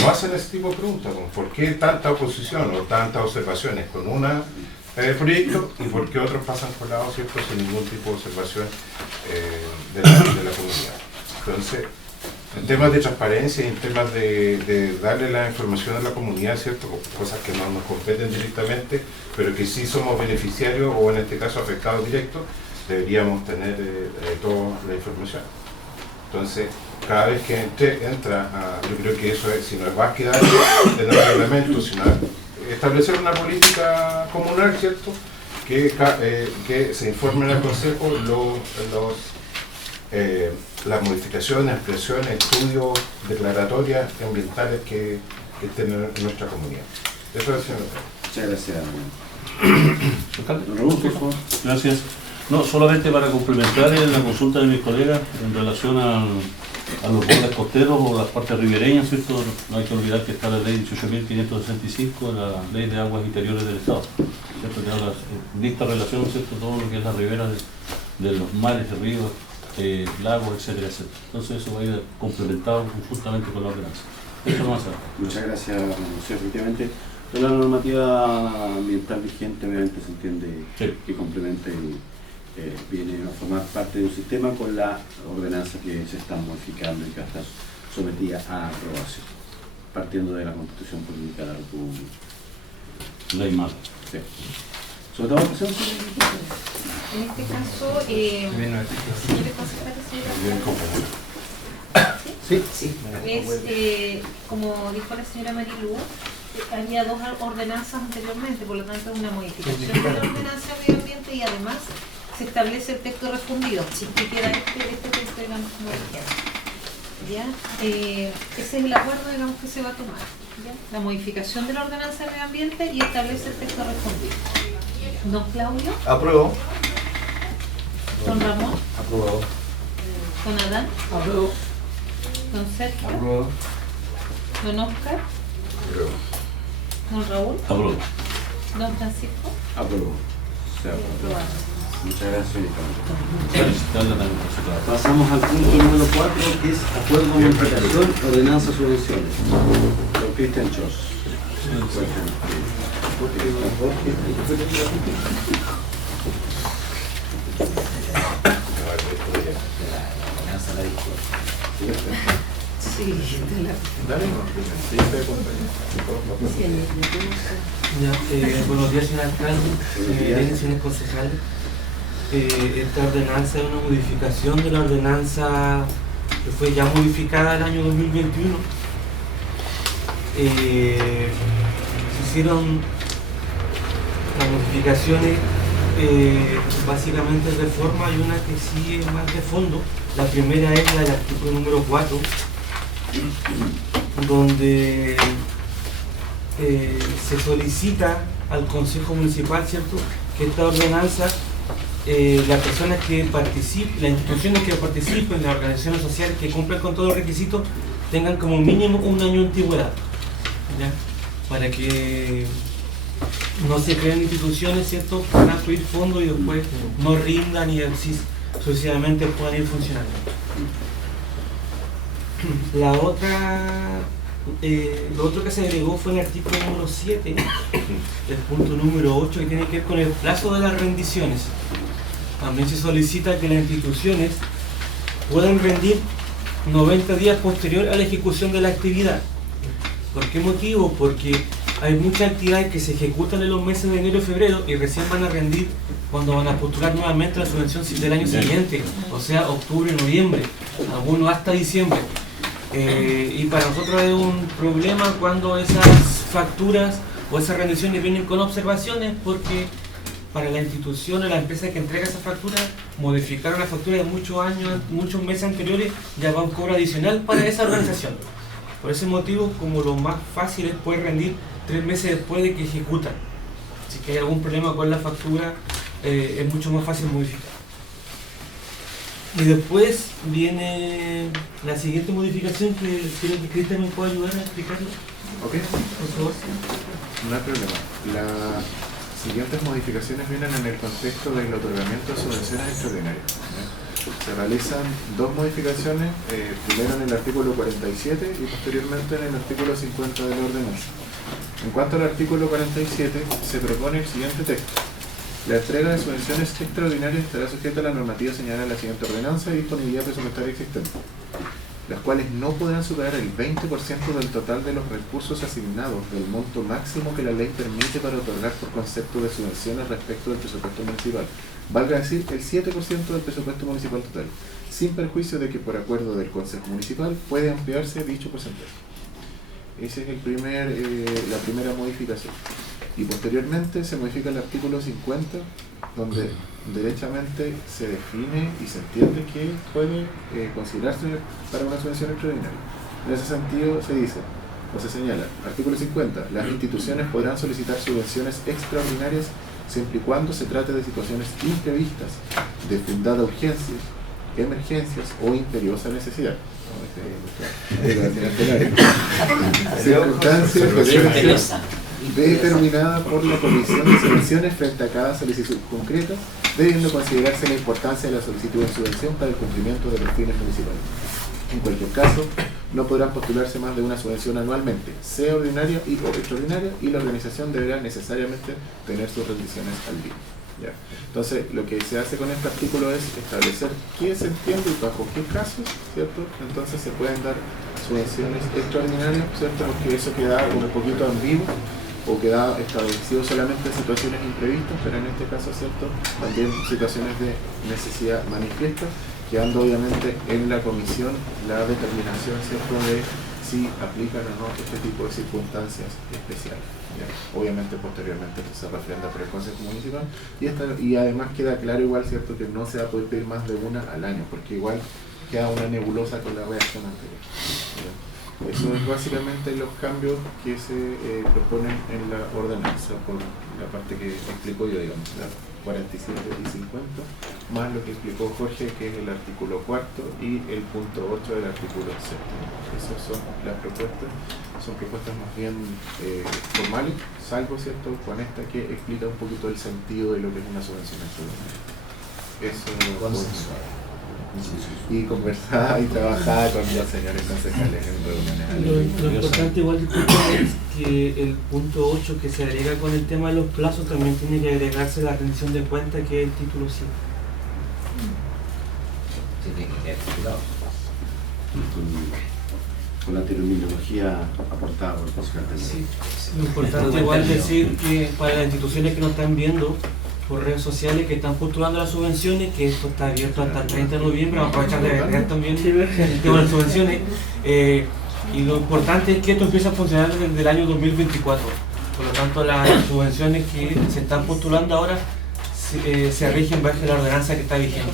no hacen ese tipo de preguntas, como ¿por qué tanta oposición o tantas observaciones con un proyecto y por qué otros pasan colados, ¿cierto?, sin ningún tipo de observación de la comunidad? Entonces, en temas de transparencia y en temas de darle la información a la comunidad, ¿cierto?, cosas que no nos competen directamente, pero que sí somos beneficiarios o en este caso afectados directos, deberíamos tener toda la información. Entonces, cada vez que entra, yo creo que eso es, si no es va a quedar en el reglamento, sino establecer una política comunal, ¿cierto?, que se informen al Consejo las modificaciones, ampliaciones, estudios, declaratorias ambientales que estén en nuestra comunidad. Eso es, señor. Muchas gracias. Gracias. No, solamente para complementar la consulta de mis colegas en relación a los bordes costeros o las partes ribereñas, ¿cierto? No hay que olvidar que está la ley 18.565, la ley de aguas interiores del Estado, ¿cierto?, que habla de esta relación, ¿cierto?, todo lo que es la ribera de los mares, de ríos, lagos, etcétera, etcétera. Entonces eso va a ir complementado justamente con la ordenanza. Eso no va a ser. Muchas gracias, sí, efectivamente. De la normativa ambiental vigente obviamente se entiende que complementa y viene a formar parte de un sistema con la ordenanza que se está modificando y que está sometida a aprobación, partiendo de la Constitución Política de la República. Ley mal. Sí. ¿Sobre todo en este caso, como dijo la señora Marilú, había dos ordenanzas anteriormente, por lo tanto es una modificación de la ordenanza de medio ambiente y además se establece el texto refundido, si queda este texto, digamos, como ¿Ya? Ese es el acuerdo, digamos, que se va a tomar. ¿Ya? La modificación de la ordenanza de medio ambiente y establece el texto respondido. Don Claudio. Apruebo. Don Ramón. Aprobado. Don Adán. Apruebo. Don Sergio. Apruebo. Don Oscar. Don Raúl. Apruebo. Don Francisco. Aprobó. Se aprobó. Aprobado. Muchas gracias, señorita. Felicitarla también por su trabajo. Pasamos al punto número 4, que es acuerdo de modificación, ordenanza, subvenciones. Don Cristian Chos. Sí, de la... Dale, no, sí, te acompaño. Buenos días, señor alcalde, señores concejales. Esta ordenanza es una modificación de la ordenanza que fue ya modificada el año 2021. Se hicieron las modificaciones básicamente de forma y una que sí es más de fondo. La primera es la del artículo número 4, donde se solicita al Consejo Municipal, ¿cierto?, que esta ordenanza, las personas que participen, las instituciones que participen, las organizaciones sociales que cumplan con todos los requisitos, tengan como mínimo un año de antigüedad, ¿ya? Para que no se creen instituciones, ¿cierto?, para pedir fondos y después no rindan y así sucesivamente puedan ir funcionando. Lo otro que se agregó fue el artículo número 7, el punto número 8, que tiene que ver con el plazo de las rendiciones. También se solicita que las instituciones puedan rendir 90 días posterior a la ejecución de la actividad. ¿Por qué motivo? Porque hay muchas actividades que se ejecutan en los meses de enero y febrero y recién van a rendir cuando van a postular nuevamente la subvención del año siguiente, o sea, octubre, noviembre, algunos hasta diciembre. Y para nosotros es un problema cuando esas facturas o esas rendiciones vienen con observaciones, porque para la institución o la empresa que entrega esa factura, modificar una factura de muchos meses anteriores ya va un cobro adicional para esa organización. Por ese motivo, como lo más fácil es poder rendir 3 meses después de que ejecutan. Si que hay algún problema con la factura, es mucho más fácil modificar. Y después viene la siguiente modificación que creo que Cristian me puede ayudar a explicarlo. Ok, Por favor. no hay problema. Las siguientes modificaciones vienen en el contexto del otorgamiento de subvenciones extraordinarias. Se realizan dos modificaciones, primero en el artículo 47 y posteriormente en el artículo 50 de la ordenanza. En cuanto al artículo 47, se propone el siguiente texto. La entrega de subvenciones extraordinarias estará sujeta a la normativa señalada en la siguiente ordenanza y disponibilidad presupuestaria existente, las cuales no podrán superar el 20% del total de los recursos asignados del monto máximo que la ley permite para otorgar por concepto de subvenciones respecto del presupuesto municipal, valga decir el 7% del presupuesto municipal total, sin perjuicio de que por acuerdo del Consejo Municipal puede ampliarse dicho porcentaje. Esa es la primera modificación. Y posteriormente se modifica el artículo 50, donde derechamente se define y se entiende que puede considerarse para una subvención extraordinaria. En ese sentido se dice, o se señala, artículo 50, las instituciones podrán solicitar subvenciones extraordinarias siempre y cuando se trate de situaciones imprevistas, de fundada urgencia, emergencias o imperiosa necesidad. Circunstancias determinada por la Comisión de Subvenciones frente a cada solicitud concreta, debiendo considerarse la importancia de la solicitud de subvención para el cumplimiento de los fines municipales. En cualquier caso, no podrán postularse más de una subvención anualmente, sea ordinaria o extraordinaria, y la organización deberá necesariamente tener sus rendiciones al día. ¿Ya? Entonces, lo que se hace con este artículo es establecer qué se entiende y bajo qué casos, ¿cierto? Entonces se pueden dar subvenciones extraordinarias, ¿cierto? Porque eso queda un poquito ambiguo, o queda establecido solamente en situaciones imprevistas, pero en este caso, ¿cierto?, también situaciones de necesidad manifiesta, quedando obviamente en la comisión la determinación, ¿cierto?, de si aplican o no este tipo de circunstancias especiales. ¿Ya? Obviamente posteriormente se refrenda por el Consejo Municipal y además queda claro igual, ¿cierto?, que no se va a poder pedir más de una al año, porque igual queda una nebulosa con la redacción anterior. ¿Ya? Eso es básicamente los cambios que se proponen en la ordenanza por la parte que explicó yo, digamos, la 47 y 50, más lo que explicó Jorge, que es el artículo 4 y el punto 8 del artículo 7. Esas son las propuestas, son propuestas más bien formales, salvo, ¿cierto?, con esta que explica un poquito el sentido de lo que es una subvención extraordinaria. Eso y conversar y trabajar con los señores concejales en reuniones. Lo importante igual es que el punto 8 que se agrega con el tema de los plazos también tiene que agregarse la rendición de cuentas, que es el título 5. Se tiene que quedar titulado. Con la terminología aportada por el concejal. Sí. Lo importante igual decir que para las instituciones que nos están viendo por redes sociales que están postulando las subvenciones, que esto está abierto hasta el 30 de noviembre, vamos a aprovechar de ver también el tema de las subvenciones, y lo importante es que esto empieza a funcionar desde el año 2024, por lo tanto las subvenciones que se están postulando ahora se rigen bajo la ordenanza que está vigente.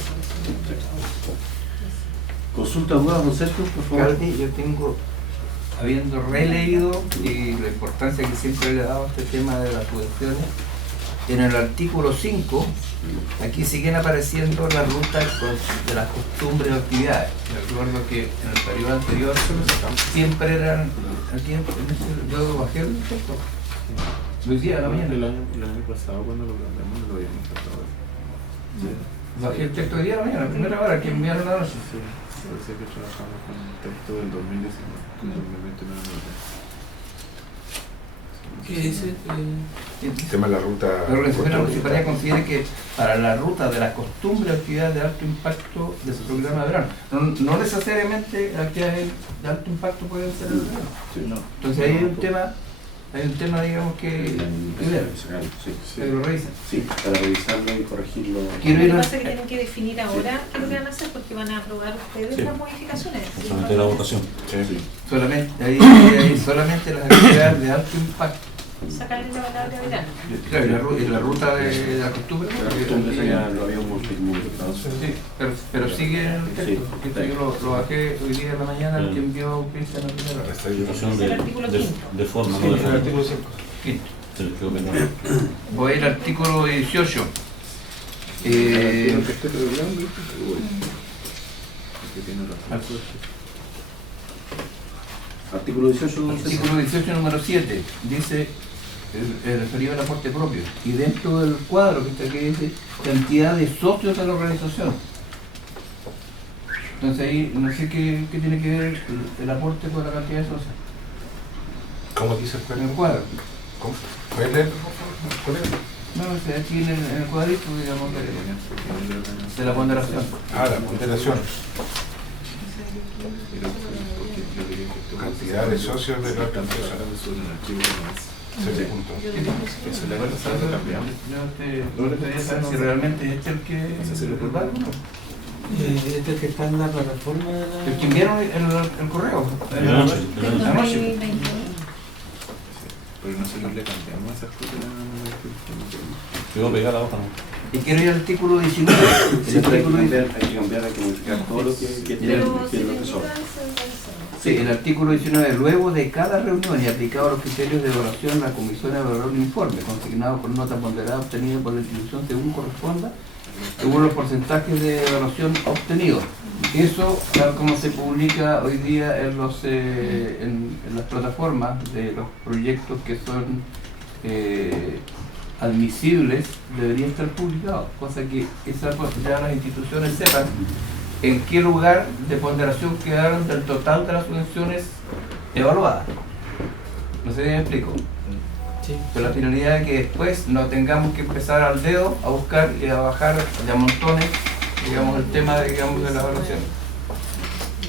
Consulta, dudas, don Sergio, por favor. Alcalde, yo tengo, habiendo releído y la importancia que siempre le he dado a este tema de las subvenciones, en el artículo 5, aquí siguen apareciendo las rutas de las costumbres y actividades. Recuerdo que en el periodo anterior siempre eran, yo bajé el texto, lo decía a la mañana. El año pasado cuando lo cambiamos no lo habíamos tratado. Bajé el texto de día a la mañana, la primera hora que enviaron la noche. Sí, parece que trabajamos con el texto del 2019, con el 2029. ¿Qué dice? El tema de la ruta. La organización de la municipalidad considera que para la ruta de las costumbres y actividades de alto impacto de su programa de verano, no necesariamente actividades de alto impacto pueden ser el verano. Sí, no. Entonces ahí hay un tema, digamos, que lo revisan. Sí, para revisarlo y corregirlo. Lo que pasa es que tienen que definir ahora qué es lo que van a hacer, porque van a aprobar ustedes las modificaciones. Solamente la votación. Solamente, ahí solamente las actividades de alto impacto. Sacarle la palabra verano. Claro, y la ruta de la costumbre, Ya lo habíamos modificado. sí, pero sigue en el texto, porque yo lo bajé hoy día en la mañana, el que envió Cristian la primera vez. Situación El artículo quinto. de forma, Sí, no de el forma. artículo 5. Se les quedó pendiente. Voy a ir al artículo 18. El que esté revelando, que tiene razón. Artículo 18, don Sergio. Artículo 18, número 7, dice el referido al aporte propio. Y dentro del cuadro que está aquí dice cantidad de socios de la organización. Entonces ahí no sé qué tiene que ver el aporte con la cantidad de socios. ¿Cómo dice el En el cuadro. ¿Cómo? ¿Puedes leer? ¿Cuál es? No, o sea, aquí en el cuadrito, digamos, de la ponderación. Ah, la ponderación. Cantidad de socios de la organización. Eso le va a pasar a cambiar. Yo te gustaría saber si realmente este es el que el valor, ¿no? Este es el que está en la plataforma de la... El que enviaron el correo. Anoche. Anoche. Pero nosotros le cambiamos esas cosas. Quedó pegada la hoja, ¿no? Y quiero ir al artículo 19. Siempre hay que cambiar, hay que modificar todo lo que tiene lo que sobra. Sí, el artículo 19. Luego de cada reunión y aplicado a los criterios de evaluación, la comisión evaluará un informe consignado con nota ponderada obtenida por la institución según corresponda, según los porcentajes de evaluación obtenidos. Eso, tal como se publica hoy día en las plataformas de los proyectos que son admisibles, debería estar publicado, cosa que ya las instituciones sepan en qué lugar de ponderación quedaron del total de las subvenciones evaluadas. No sé si me explico. Sí. Pero la finalidad es que después no tengamos que empezar al dedo a buscar y a bajar de a montones, digamos, el tema de la evaluación.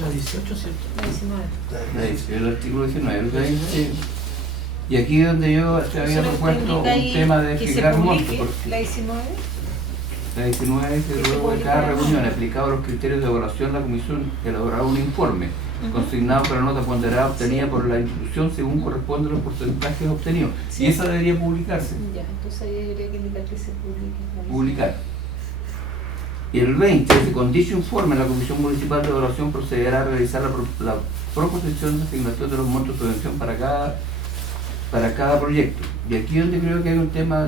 La 18, ¿cierto? La 19. El artículo 19, ¿lo que ahí dice? Y aquí es donde yo te había propuesto un tema de fijar montos. La 19. La 19 dice, luego de cada reunión aplicado a los criterios de evaluación, la comisión elaborará un informe consignado con la nota ponderada obtenida por la institución según corresponden los porcentajes obtenidos. Sí. Y esa debería publicarse. Ya, entonces ahí habría que indicar que se publique. Publicar. Y el 20 dice, con dicho informe la Comisión Municipal de Evaluación procederá a realizar la proposición de asignación de los montos de subvención para cada proyecto. Y aquí es donde creo que hay un tema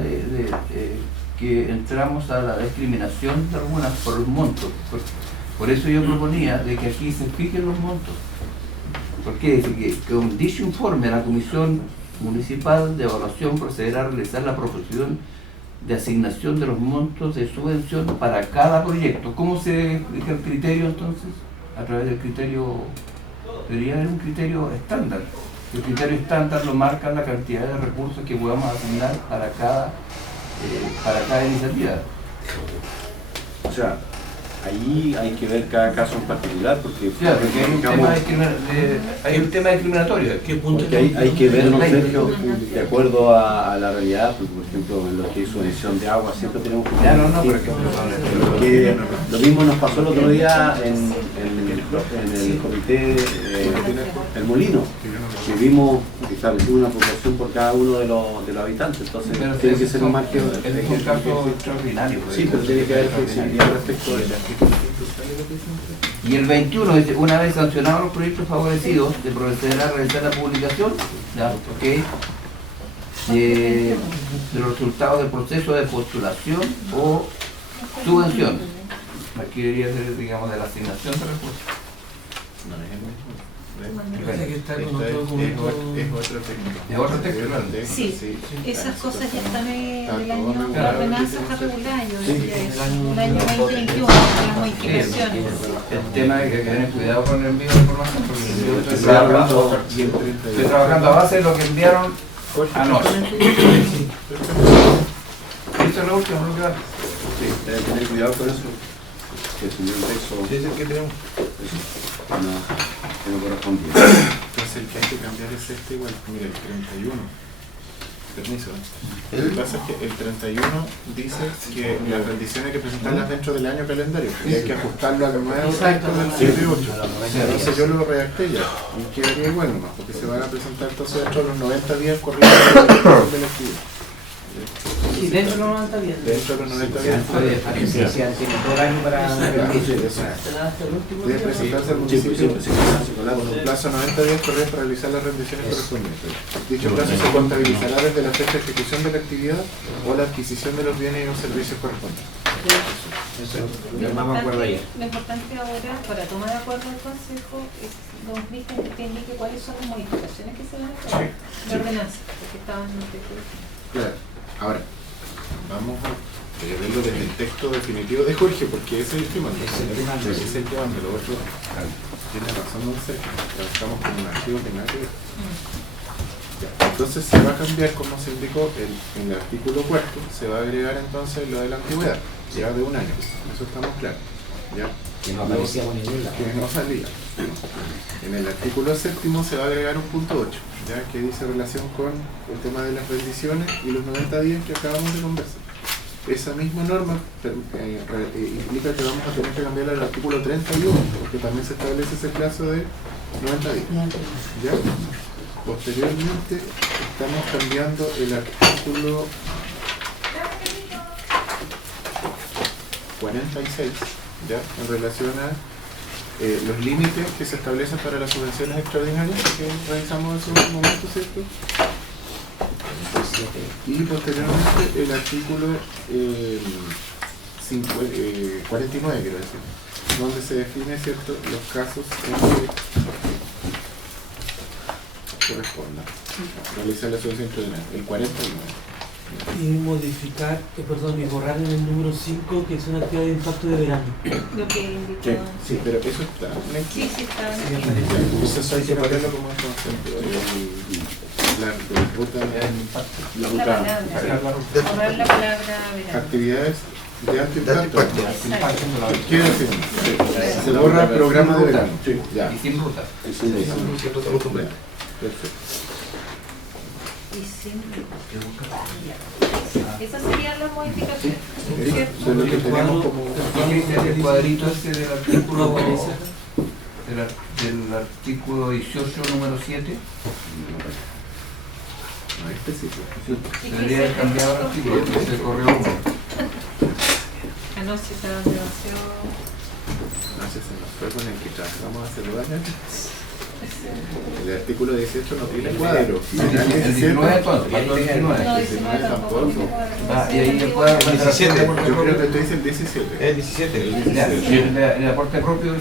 que entramos a la discriminación de algunas por los montos. Por eso yo proponía de que aquí se fijen los montos. Porque dice que con dicho informe la Comisión Municipal de Evaluación procederá a realizar la proposición de asignación de los montos de subvención para cada proyecto. ¿Cómo se explica el criterio entonces? A través del criterio, debería haber un criterio estándar. El criterio estándar lo marca la cantidad de recursos que podamos asignar para cada iniciativa. O sea, ahí hay que ver cada caso en particular, porque claro, porque hay un tema discriminatorio. ¿Qué punto? Porque hay que ver, ¿no, Sergio? De acuerdo a la realidad, porque, por ejemplo, en lo que es subvención de agua, siempre tenemos que... Ya, no, por ejemplo, porque lo mismo nos pasó el otro día en el comité El Molino, que vimos que estableció una proporción por cada uno de los habitantes, entonces pero tiene que ser un marco... Es un caso extraordinario. Sí, pero tiene que haber flexibilidad respecto de eso. Y el 21 dice, una vez sancionados los proyectos favorecidos, se procederá a realizar la publicación, ¿ya? ¿Okay? De los resultados del proceso de postulación o subvención. Aquí debería ser, digamos, de la asignación de recursos. Parece que está con otro documento. Es otro texto. ¿Es otro texto? Sí, esas cosas ya están del año, todo la ordenanza está regulada, yo Sí. diría es el año 2021, las modificaciones. El tema de que tener cuidado con el envío de información, porque yo estoy trabajando a base de lo que enviaron a nosotros. Esto es lo último, ¿no? Sí, hay que tener cuidado con eso, que si no el texto Sí, es el que tenemos. no corresponde. Entonces el que hay que cambiar es este igual, mira, el 31. Permiso. Lo que pasa es que el 31 dice que las rendiciones hay que presentarlas dentro del año calendario y hay que ajustarlo al nuevo texto del 7-8. Entonces yo lo redacté ya y quedaría igual nomás, porque se van a presentar entonces dentro de los 90 días corriendo del actividad. Sí, dentro de los 90 días. Dentro de los 90 días. Tiene todo el año para Debe presentarse al municipio con un plazo de 90 días corrientes para realizar las rendiciones correspondientes. Dicho plazo se contabilizará desde la fecha de ejecución de la actividad o la adquisición de los bienes o servicios correspondientes. Lo importante ahora, para tomar de acuerdo al Consejo, es 2000 que indique cuáles son las modificaciones que se van a hacer de ordenanza, porque estaban en el texto. Claro. Ahora, vamos a verlo desde el texto definitivo de Jorge, porque ese es el tema. Ese es el tema, pero otro tiene razón, no sé, trabajamos con un archivo que nada que ver. Ya, entonces se va a cambiar, como se indicó en el artículo 4, se va a agregar entonces lo de la antigüedad, ya de un año, eso estamos claros. ¿Ya? que no aparecía por ningún lado. Que no salía. En el artículo 7 se va a agregar un punto 8, ¿ya? Que dice relación con el tema de las rendiciones y los 90 días que acabamos de conversar. Esa misma norma implica que vamos a tener que cambiar el artículo 31, porque también se establece ese plazo de 90 días. ¿Ya? Posteriormente estamos cambiando el artículo 46, ¿ya? En relación a los límites que se establecen para las subvenciones extraordinarias que realizamos en su momento, ¿cierto? Y posteriormente el artículo 49, quiero decir, donde se define, ¿cierto?, los casos en que corresponda realizar la subvención extraordinaria, el 49. Y modificar, perdón, y borrar en el número 5 que es una actividad de impacto de verano. Lo que indicó. Sí, pero eso está. Sí, sí está. Entonces hay que ponerlo como concepto. La ruta La palabra. Borrar la palabra verano. actividades de alto impacto. ¿Qué decir? Se borra el programa de verano. Ya. Y sin ruta. Perfecto. Y sin. Esas serían las modificaciones. Eso es lo que tenemos como. El cuadrito ese del artículo del artículo 18, número 7. No, este sí. Debería haber cambiado el artículo, porque se corrió uno. Anoche estaban demasiado... Gracias en los juegos en el que trabajamos hace 2 años. El artículo 18 no tiene cuadro. El 19 cuadro, falta el 19. No, El 19 tampoco. Y ahí el cuadro 17. Yo creo que tú dices el 17. Es 17. Ya, el aporte propio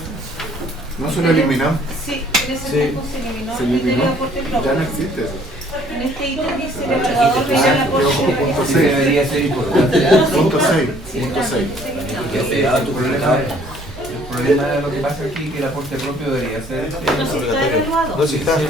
No se lo eliminamos. Sí, en ese Sí. tiempo se eliminó Se el criterio de eliminó. aporte Ya propio. no existe eso. En este ítem dice el evaluador verá el aporte Yo como punto propio. sí debería ser importante. Punto 6. Punto 6. El problema de lo que pasa aquí es que el aporte propio debería ser No, si está evaluado. No, si está. Si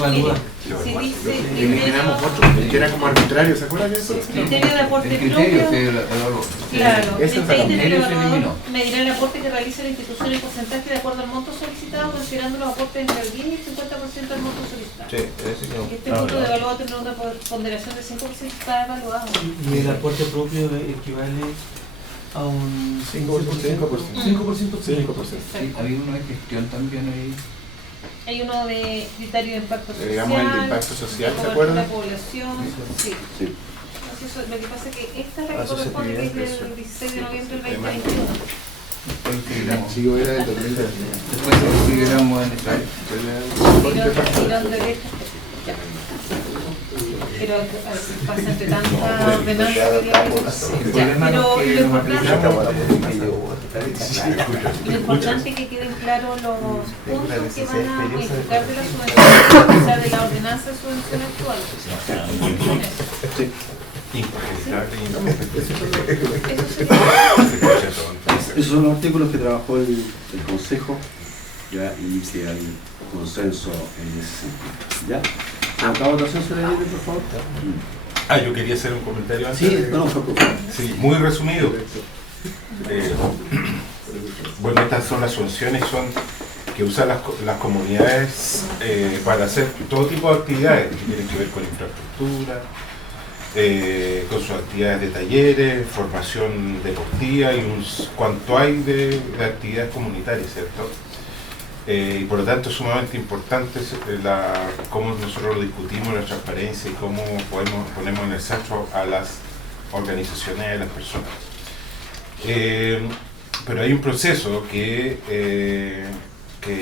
dice Eliminamos otro, que era como arbitrario, ¿se acuerdan de eso? criterio de aporte el criterio propio. que evaluó. Claro, en Ese este es ítem el se evaluador eliminó. medirá el aporte que realice la institución en porcentaje de acuerdo al monto solicitado, considerando los aportes entre el 10 y el 50% del monto solicitado. Sí, ese que no. Este punto de evaluado tendrá una ponderación de 5%, está evaluado. Y el aporte propio equivale a un 5%. 5%. Sí, había uno de gestión también ahí. Hay uno de criterio de impacto social. Digamos el de impacto social, ¿se de acuerdan? la población. Sí. Sí. Entonces, lo que pasa es que esta es la que Asociatividad, corresponde, que es eso. del 16 de noviembre del Además, 2021. El archivo era del 2020. Después se consideramos en esta. Tirón derecho. Ya. Pero pasa entre tanta ordenanza que El problema pero es que lo nos aplicamos lo importante es que queden claros los puntos que van a modificar de la subvención, o sea, de la ordenanza de subvención actual. Esos son los artículos que trabajó el Consejo, ya, y que hay consenso en ese sentido. ¿Ya? ¿A votación se le dice, por favor? Yo quería hacer un comentario antes. Sí, no, por favor. Sí, muy resumido. Bueno, estas son las funciones que usan las comunidades para hacer todo tipo de actividades que tienen que ver con infraestructura, con sus actividades de talleres, formación deportiva y cuanto hay de actividades comunitarias, ¿cierto? Y por lo tanto es sumamente importante cómo nosotros lo discutimos, la transparencia y cómo ponemos en el centro a las organizaciones y a las personas. Pero hay un proceso que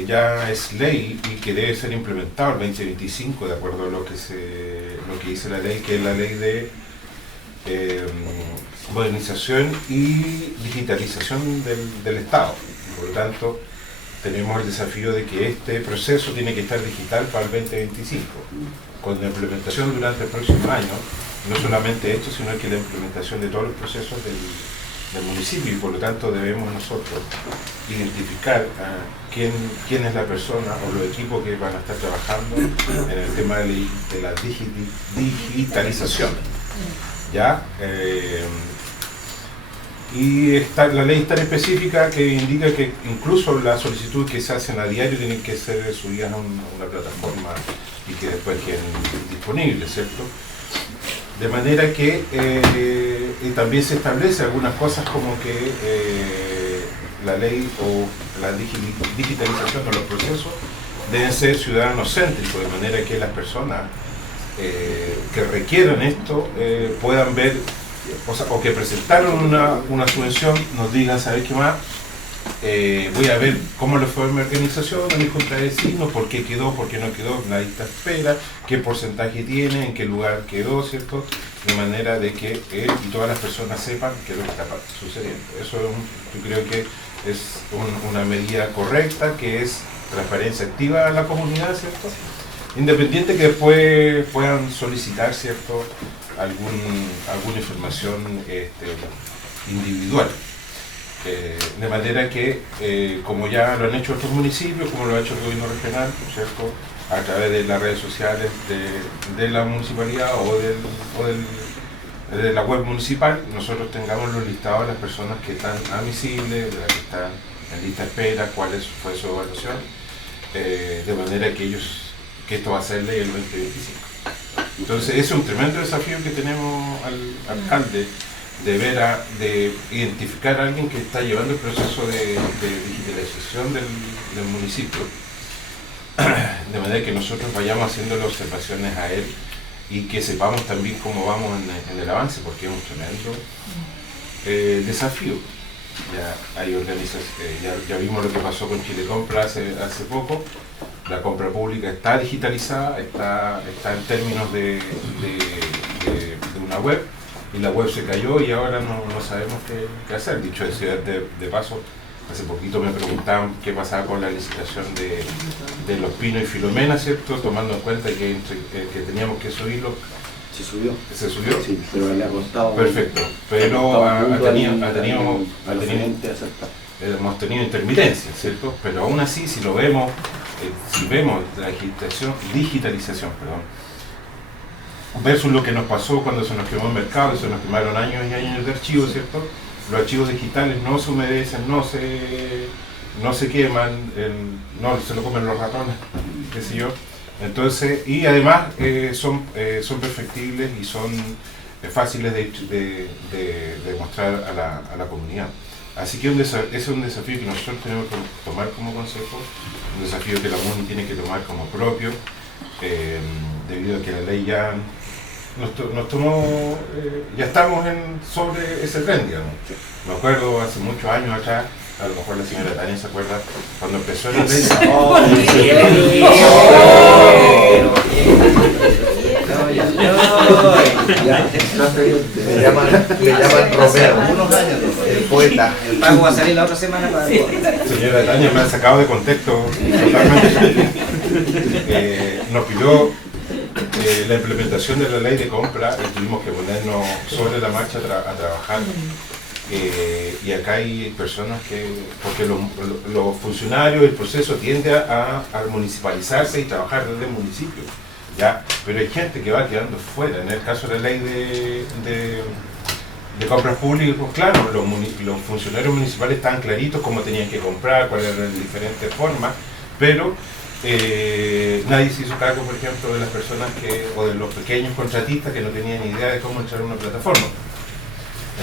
ya es ley y que debe ser implementado el 2025 de acuerdo a lo que dice la ley, que es la ley de modernización y digitalización del Estado. Por lo tanto, tenemos el desafío de que este proceso tiene que estar digital para el 2025, con la implementación durante el próximo año, no solamente esto, sino que la implementación de todos los procesos del municipio, y por lo tanto debemos nosotros identificar quién es la persona o los equipos que van a estar trabajando en el tema de la digitalización. ¿Ya? Y la ley es tan específica que indica que incluso las solicitudes que se hacen a diario tienen que ser subidas a una plataforma y que después queden disponibles, ¿cierto? De manera que y también se establece algunas cosas como que la ley o la digitalización de los procesos deben ser ciudadanos céntricos, de manera que las personas que requieran esto puedan ver, o que presentaron una subvención, nos digan, ¿sabes qué más? Voy a ver cómo le fue a mi organización, a mi junta de vecinos, por qué quedó, por qué no quedó, la lista de espera, qué porcentaje tiene, en qué lugar quedó, ¿cierto? De manera de que y todas las personas sepan qué es lo que está sucediendo. Eso yo creo que es una medida correcta, que es transparencia activa a la comunidad, ¿cierto? Independiente que después puedan solicitar, ¿cierto?, alguna información individual. De manera que, como ya lo han hecho otros municipios, como lo ha hecho el gobierno regional, ¿cierto?, a través de las redes sociales de la municipalidad o de la web municipal, nosotros tengamos los listados de las personas que están admisibles, de las que están en lista de espera, cuál fue su evaluación, de manera que esto va a ser ley el 2025. Entonces ese es un tremendo desafío que tenemos al alcalde, de identificar a alguien que está llevando el proceso de digitalización del municipio, de manera que nosotros vayamos haciendo observaciones a él y que sepamos también cómo vamos en el avance, porque es un tremendo desafío. Ya hay organizaciones, ya vimos lo que pasó con Chile Compra hace poco. La compra pública está digitalizada, está en términos de una web, y la web se cayó y ahora no sabemos qué hacer. Dicho de paso, hace poquito me preguntaban qué pasaba con la licitación de Los Pinos y Filomena, ¿cierto? Tomando en cuenta que teníamos que subirlo. Se subió. ¿Se subió? Sí, pero le ha costado. Perfecto. Pero hemos tenido intermitencias, ¿cierto? Pero aún así, si vemos la digitalización, versus lo que nos pasó cuando se nos quemó el mercado y se nos quemaron años y años de archivos, ¿cierto? Los archivos digitales no se humedecen, no se queman, no se lo comen los ratones, qué sé yo. Entonces, y además son perfectibles y son fáciles de mostrar a la comunidad. Así que ese es un desafío que nosotros tenemos que tomar como consejo, un desafío que la MUNI tiene que tomar como propio, debido a que la ley ya nos tomó, ya estamos sobre ese tren, digamos. Me acuerdo hace muchos años atrás, a lo mejor la señora Tania se acuerda, cuando empezó la ley. Me llaman Romero, el poeta. El pago va a salir la otra semana para... Señora Tania, me ha sacado de contexto totalmente. Nos pidió la implementación de la ley de compra y tuvimos que ponernos sobre la marcha a trabajar. Y acá hay personas porque los funcionarios, el proceso tiende a municipalizarse y trabajar desde el municipio, ¿ya? Pero hay gente que va quedando fuera. En el caso de la ley de compras públicas, claro, los funcionarios municipales estaban claritos cómo tenían que comprar, cuáles eran las diferentes formas, pero nadie se hizo cargo, por ejemplo, de las personas o de los pequeños contratistas que no tenían idea de cómo entrar a una plataforma.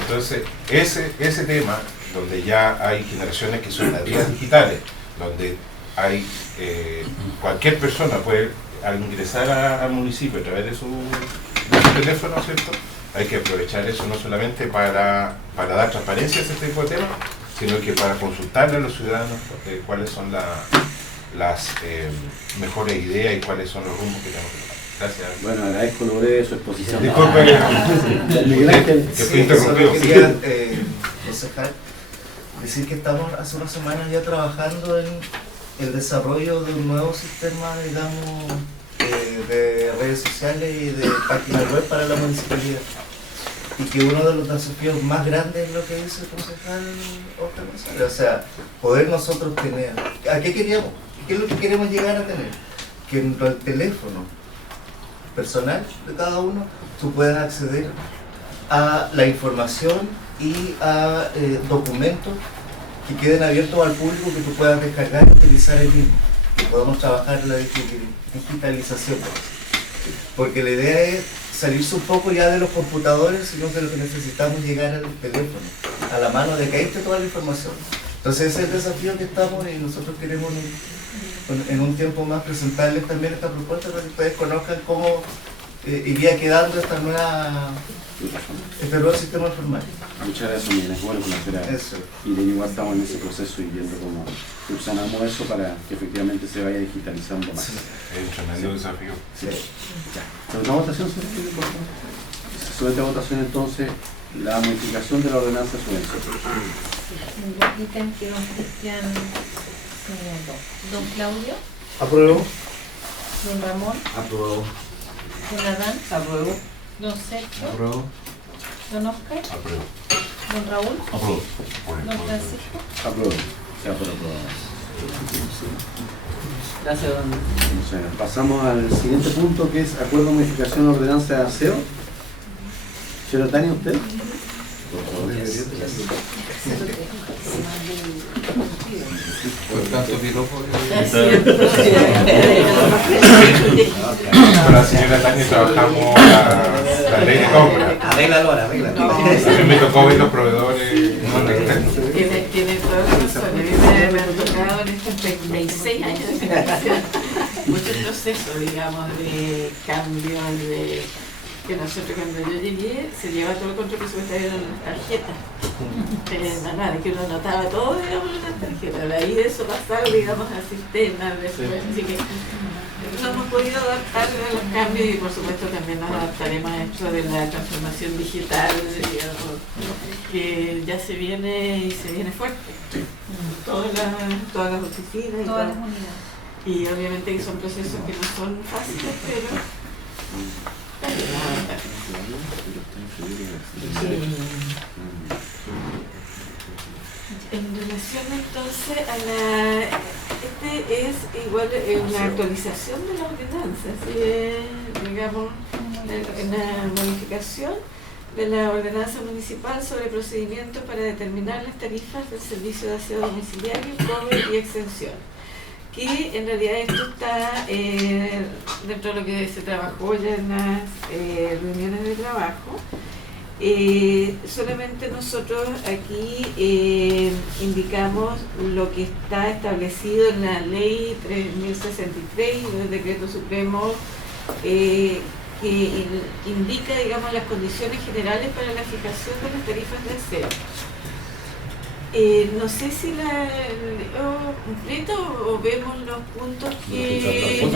Entonces, ese tema, donde ya hay generaciones que son nativas digitales, donde hay cualquier persona puede, al ingresar al municipio a través de su teléfono, ¿cierto? Hay que aprovechar eso no solamente para dar transparencia a ese tipo de temas, sino que para consultarle a los ciudadanos cuáles son las mejores ideas y cuáles son los rumbos que tenemos que tomar. Gracias. Bueno, agradezco lo breve de su exposición. Disculpe que fui interrumpido. Solo quería decir que estamos hace unas semanas ya trabajando en el desarrollo de un nuevo sistema, digamos, de redes sociales y de páginas web para la municipalidad. Y que uno de los desafíos más grandes es lo que dice el concejal Oscar González. O sea, poder nosotros tener... ¿A qué queríamos? ¿Qué es lo que queremos llegar a tener? Que en el teléfono personal de cada uno tú puedas acceder a la información y a documentos que queden abiertos al público que tú puedas descargar y utilizar el mismo, que podamos trabajar la digitalización, porque la idea es salirse un poco ya de los computadores, sino que lo que necesitamos es llegar al teléfono, a la mano, de que ahí esté toda la información. Entonces ese es el desafío que estamos y nosotros queremos en un tiempo más presentarles también esta propuesta para que ustedes conozcan cómo iría quedando este nuevo sistema informático. Muchas gracias, Miguel. Es bueno conocer a eso. Y de igual estamos en ese proceso y viendo cómo subsanamos eso para que efectivamente se vaya digitalizando más. Es un tremendo desafío. Sí. Ya. ¿Sobre la votación, señor? Por favor. Se somete a votación entonces la modificación de la ordenanza de subvención. Ítem que don Cristian señaló. Don Claudio. Apruebo. Don Ramón. Aprobado. Don Adán. Apruebo. Don Sergio. Aprobado. Don Oscar. Apruebo. Don Raúl. Apruebo. Don Francisco. Aprobado. Se aprobado. Gracias, don. Entonces, pasamos al siguiente punto, que es acuerdo de modificación de ordenanza de aseo. Señora Tania, ¿usted? Por favor. Por tanto, piropo. Con la señora Tania trabajamos la ley de compra. Arréglalo, arréglalo. A mí me tocó ver los proveedores no externos. Tiene toda la razón. A mí me han tocado en estos 36 años de financiación muchos procesos, digamos, de cambio, de que nosotros cuando yo llegué se llevaba todo el control presupuestario en las tarjetas. Nada, que uno anotaba todo, digamos, en las tarjetas. De ahí de eso pasar, digamos, al sistema. Así que no hemos podido adaptar a los cambios y por supuesto también nos adaptaremos a esto de la transformación digital, digamos, que ya se viene y se viene fuerte. Todas las oficinas y Todas las unidades. Y obviamente que son procesos que no son fáciles, pero en relación entonces a la... Este es igual una actualización de la ordenanza, digamos, una modificación de la ordenanza municipal sobre procedimientos para determinar las tarifas del servicio de aseo domiciliario, cobre y exención. Que en realidad esto está dentro de lo que se trabajó ya en las reuniones de trabajo. Solamente nosotros aquí indicamos lo que está establecido en la ley 3063 y el decreto supremo que indica, digamos, las condiciones generales para la fijación de las tarifas de aseo. No sé si la completa o vemos los puntos que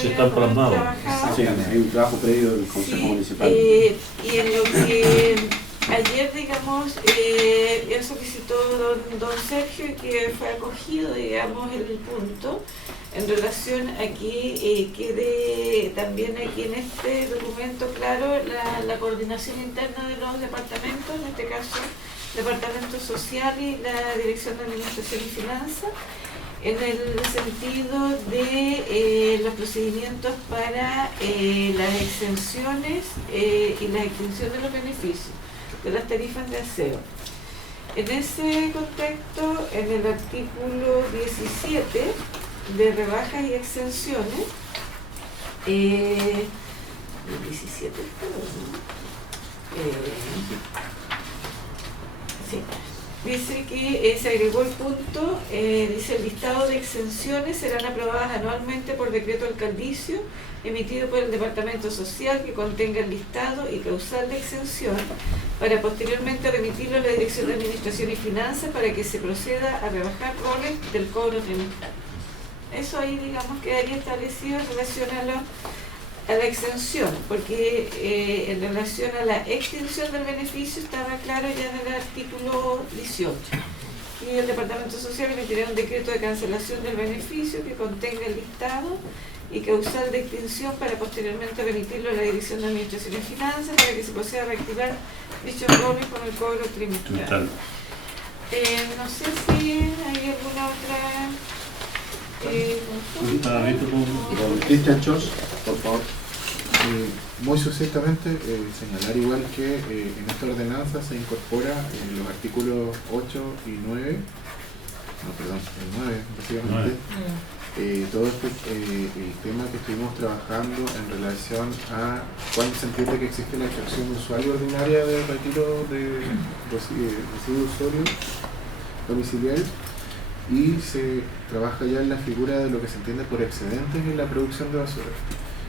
se están plasmados. Sí, hay un trabajo previo del Consejo Municipal. Y en lo que ayer, digamos, él solicitó don Sergio y que fue acogido, digamos, el punto en relación a que quede también aquí en este documento claro la coordinación interna de los departamentos, en este caso Departamento Social y la Dirección de Administración y Finanzas, en el sentido de los procedimientos para las exenciones y la extinción de los beneficios de las tarifas de aseo. En ese contexto, en el artículo 17 de rebajas y exenciones, 17 sí, dice que se agregó el punto, dice el listado de exenciones serán aprobadas anualmente por decreto alcaldicio emitido por el Departamento Social que contenga el listado y causal de exención para posteriormente remitirlo a la Dirección de Administración y Finanzas para que se proceda a rebajar roles del cobro trimestral. Eso ahí, digamos, quedaría establecido en relación a la exención, porque en relación a la extinción del beneficio estaba claro ya en el artículo 18. Y el Departamento Social emitirá un decreto de cancelación del beneficio que contenga el listado y causal de extinción para posteriormente remitirlo a la Dirección de Administración y Finanzas para que se proceda a reactivar dichos roles con el cobro trimestral. No sé si hay alguna otra... Cristian Chos, por favor. Muy sucintamente, señalar igual que en esta ordenanza se incorpora los artículos 8 y 9, el 9 básicamente, todo el tema que estuvimos trabajando en relación a cuándo se entiende que existe la extracción usual y ordinaria del retiro de residuos sólidos domiciliarios, y se trabaja ya en la figura de lo que se entiende por excedentes en la producción de basura.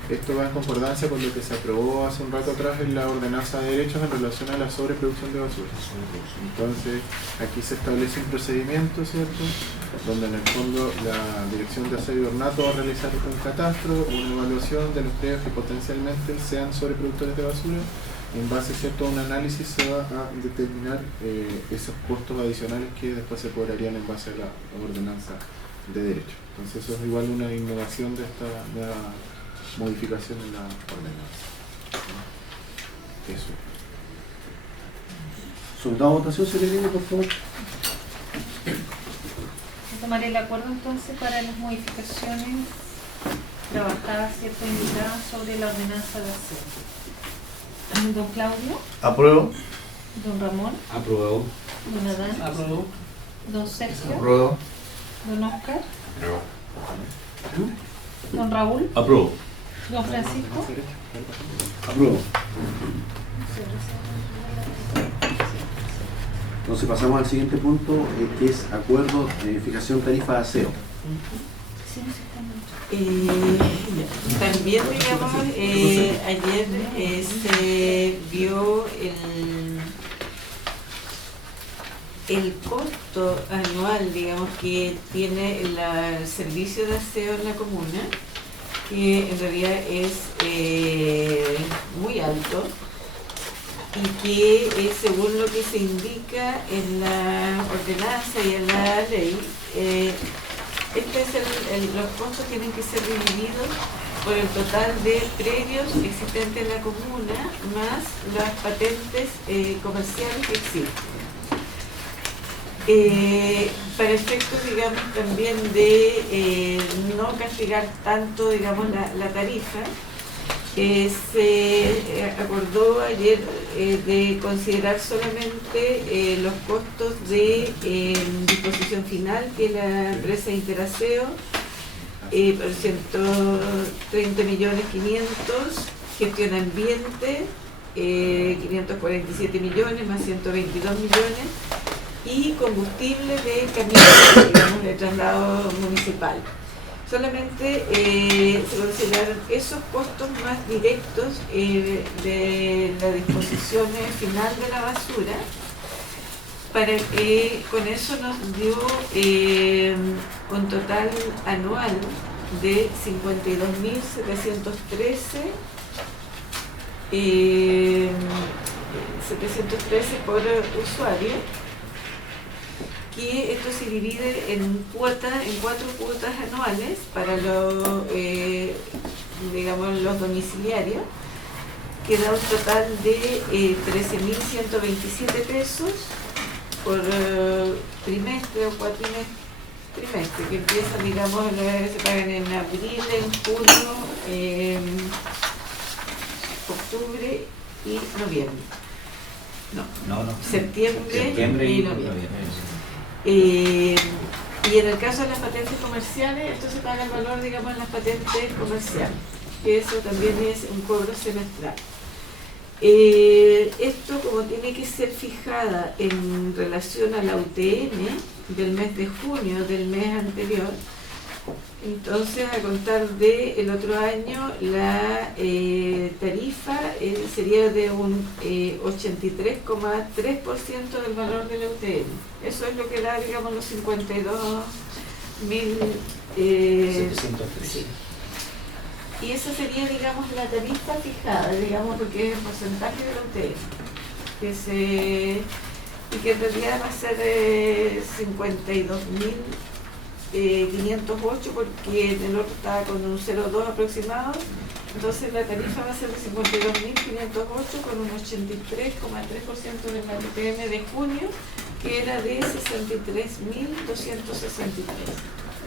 Esto va en concordancia con lo que se aprobó hace un rato atrás en la ordenanza de derechos en relación a la sobreproducción de basura. Entonces, aquí se establece un procedimiento, ¿cierto?, donde en el fondo la Dirección de Aseo y Ornato va a realizar un catastro, una evaluación de los predios que potencialmente sean sobreproductores de basura. En base, ¿cierto?, a un análisis se va a determinar esos costos adicionales que después se cobrarían en base a la ordenanza de derecho. Entonces eso es igual una innovación de esta nueva modificación en la ordenanza. Eso. Soldado a votación, se le viene, por favor. Tomaré el acuerdo entonces para las modificaciones trabajadas, ¿cierto?, indicadas sobre la ordenanza de aseo. Don Claudio. Apruebo. Don Ramón. Aprobado. Don Adán. Aprobado. Don Sergio. Apruebo. Don Oscar. Apruebo. Don Raúl. Apruebo. Don Francisco. Apruebo. Entonces pasamos al siguiente punto, que es acuerdo de fijación tarifa de aseo. También, digamos, ayer se vio el costo anual, digamos, que tiene el servicio de aseo en la comuna, que en realidad es muy alto y que según lo que se indica en la ordenanza y en la ley, los costos tienen que ser divididos por el total de predios existentes en la comuna más las patentes comerciales que existen. Para efectos, digamos, también de no castigar tanto, digamos, la tarifa, se acordó ayer de considerar solamente los costos de disposición final que la empresa Interaseo por 130.500.000, gestión ambiente 547 millones más 122 millones y combustible de camiones, digamos, de traslado municipal. Solamente se consideraron esos costos más directos de la disposición final de la basura, para que con eso nos dio un total anual de 52.713 por usuario, que esto se divide en 4 cuotas anuales para digamos, los domiciliarios, que da un total de 13.127 pesos por trimestre o cuatrimestre, que empiezan, digamos, se pagan en abril, en junio, octubre y noviembre. Septiembre y noviembre. Y en el caso de las patentes comerciales, esto se paga el valor, digamos, en las patentes comerciales, que eso también es un cobro semestral. Esto, como tiene que ser fijada en relación a la UTM del mes de junio del mes anterior, entonces a contar del otro año la tarifa sería de un 83,3% del valor de la UTM. Eso es lo que da, digamos, los 52.703. Y esa sería, digamos, la tarifa fijada, digamos, porque es el porcentaje de la UTM, y que en realidad va a ser 52.508, porque el otro está con un 0,2 aproximado. Entonces la tarifa va a ser de 52.508 con un 83,3% de la UTM de junio, que era de 63.263.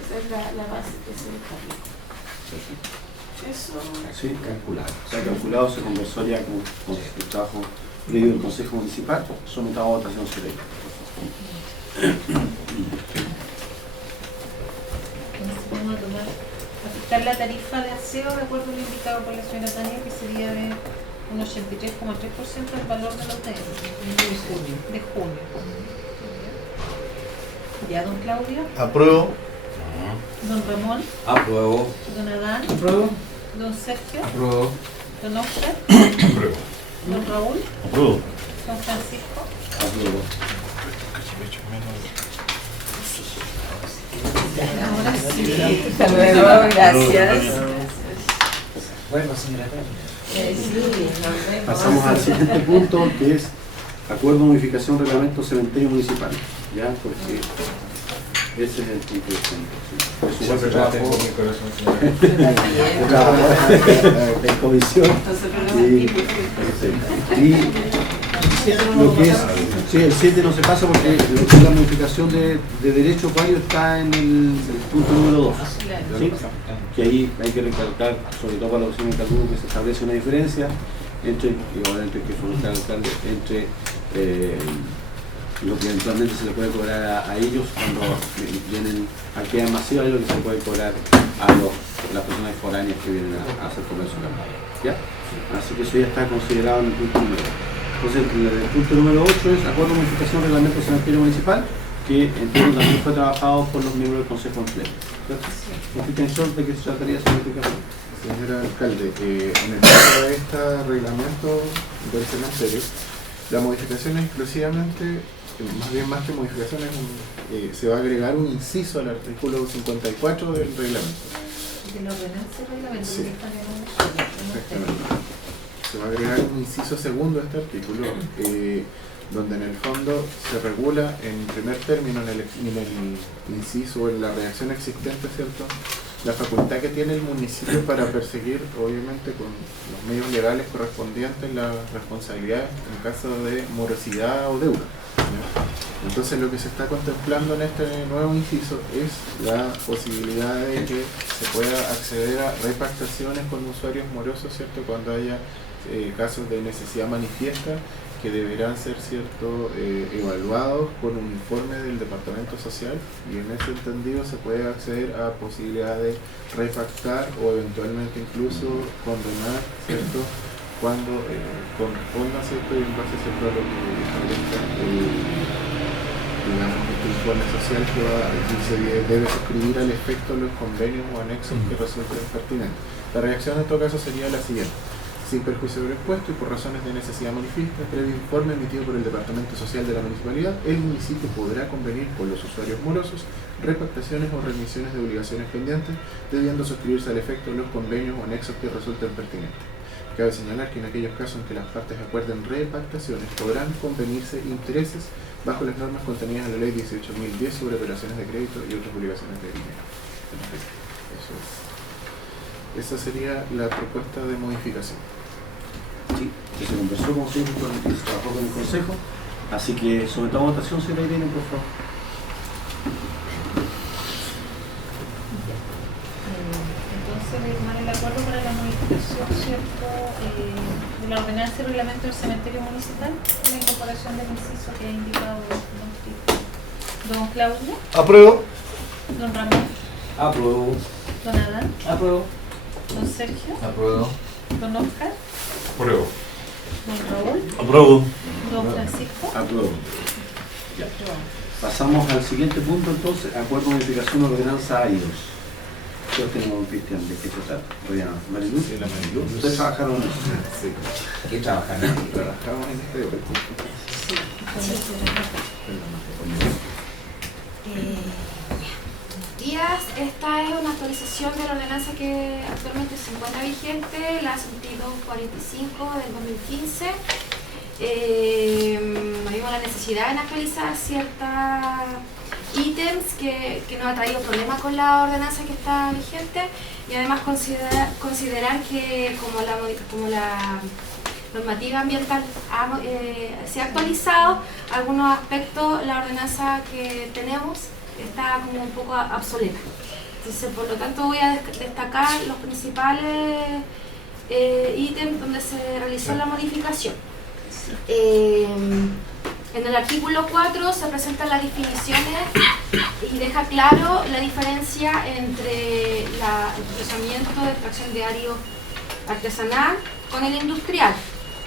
Esa es la base que se establece. Eso. Sí, calculado. Se ha calculado, se conversó ya con el trabajo previo del Consejo Municipal, sometido a votación sobre ello. Vamos a afectar la tarifa de aseo de acuerdo a lo indicado por la señora Tania, que sería de un 83,3% del valor de la UTM de junio. ¿Ya, don Claudio? Apruebo. Don Ramón. Apruebo. Don Adán. Apruebo. Don Sergio. Apruebo. Don Oscar. Apruebo. Don Raúl. Apruebo. Don Francisco. Apruebo. Ahora sí. Hasta luego, gracias. Bueno, señora Tania. Pasamos al siguiente punto, que es acuerdo de modificación reglamento cementerio municipal. ¿Ya? Porque ese es el punto de fondo. Por supuesto, trabajo de comisión. Y lo que es, sí, el 7 no se pasa porque lo que es la modificación de derechos varios está en el punto número 2. ¿Sí? Que ahí hay que recalcar, sobre todo para la opción de Calbuco, que se establece una diferencia entre, y obviamente que fomentar el alcalde, entre lo que eventualmente se le puede cobrar a ellos cuando vienen a actividad masiva y lo que se puede cobrar a las personas foráneas que vienen a hacer comercio local. ¿Ya? Así que eso ya está considerado en el punto número 2. Entonces, el punto número 8 es acuerdo de modificación del reglamento cementerio municipal. que entiendo también fue trabajado por los miembros del Consejo de Empleo. ¿Explicación de qué se trataría esa modificación? Señor alcalde, en el caso de este reglamento del cementerio, la modificación es exclusivamente, más que modificación, se va a agregar un inciso al artículo 54 del reglamento. De la ordenanza del reglamento, Sí. que está en el Exactamente. Se va a agregar un inciso segundo a este artículo, donde en el fondo se regula en primer término, en el inciso o en la redacción existente, ¿cierto?, la facultad que tiene el municipio para perseguir, obviamente con los medios legales correspondientes, las responsabilidades en caso de morosidad o deuda, ¿ya? Entonces lo que se está contemplando en este nuevo inciso es la posibilidad de que se pueda acceder a repactaciones con usuarios morosos, ¿cierto?, cuando haya casos de necesidad manifiesta, que deberán ser, ¿cierto?, evaluados con un informe del Departamento Social, y en ese entendido se puede acceder a posibilidad de repactar o eventualmente incluso condenar, ¿cierto?, cuando corresponda, ¿cierto?, y en base, ¿cierto?, a lo que establezca digamos, este informe social que se debe suscribir al efecto los convenios o anexos que resulten pertinentes. La reacción en todo caso sería la siguiente: sin perjuicio del expuesto y por razones de necesidad manifiesta, previo informe emitido por el Departamento Social de la Municipalidad, el municipio podrá convenir con los usuarios morosos repactaciones o remisiones de obligaciones pendientes, debiendo suscribirse al efecto los convenios o anexos que resulten pertinentes. Cabe señalar que en aquellos casos en que las partes acuerden repactaciones, podrán convenirse intereses bajo las normas contenidas en la Ley 18.010 sobre operaciones de crédito y otras obligaciones de dinero. Eso es. Esa sería la propuesta de modificación. Sí, que se conversó con ustedes, que se trabajó con el Consejo, así que sometamos a votación, señora Irene, por favor. Entonces, firmar el acuerdo para la modificación, ¿cierto?, de la ordenanza y reglamento del cementerio municipal, la incorporación del inciso que ha indicado don Claudio. Apruebo. Don Ramón. Apruebo. Don Adán. Apruebo. Don Sergio. Apruebo. Don Oscar. Apruebo. Don Raúl. Apruebo. Don Francisco. Apruebo. Ya. Pasamos al siguiente punto entonces, acuerdo de modificación de ordenanza AIDOS. Yo tengo un Cristian, ¿de qué se trata? Mariluz. Sí, la Mariluz. ¿Ustedes trabajaron en eso? Sí. ¿Qué trabajan? Trabajamos en este Buenos días, esta es una actualización de la ordenanza que actualmente se encuentra vigente, la 7245 del 2015. Vimos la necesidad en actualizar ciertos ítems que nos ha traído problemas con la ordenanza que está vigente, y además considerar que como la normativa ambiental se ha actualizado, algunos aspectos la ordenanza que tenemos está como un poco obsoleta. Entonces, por lo tanto, voy a destacar los principales ítems donde se realizó la modificación. En el artículo 4 se presentan las definiciones y deja claro la diferencia entre el procesamiento de extracción de ario artesanal con el industrial,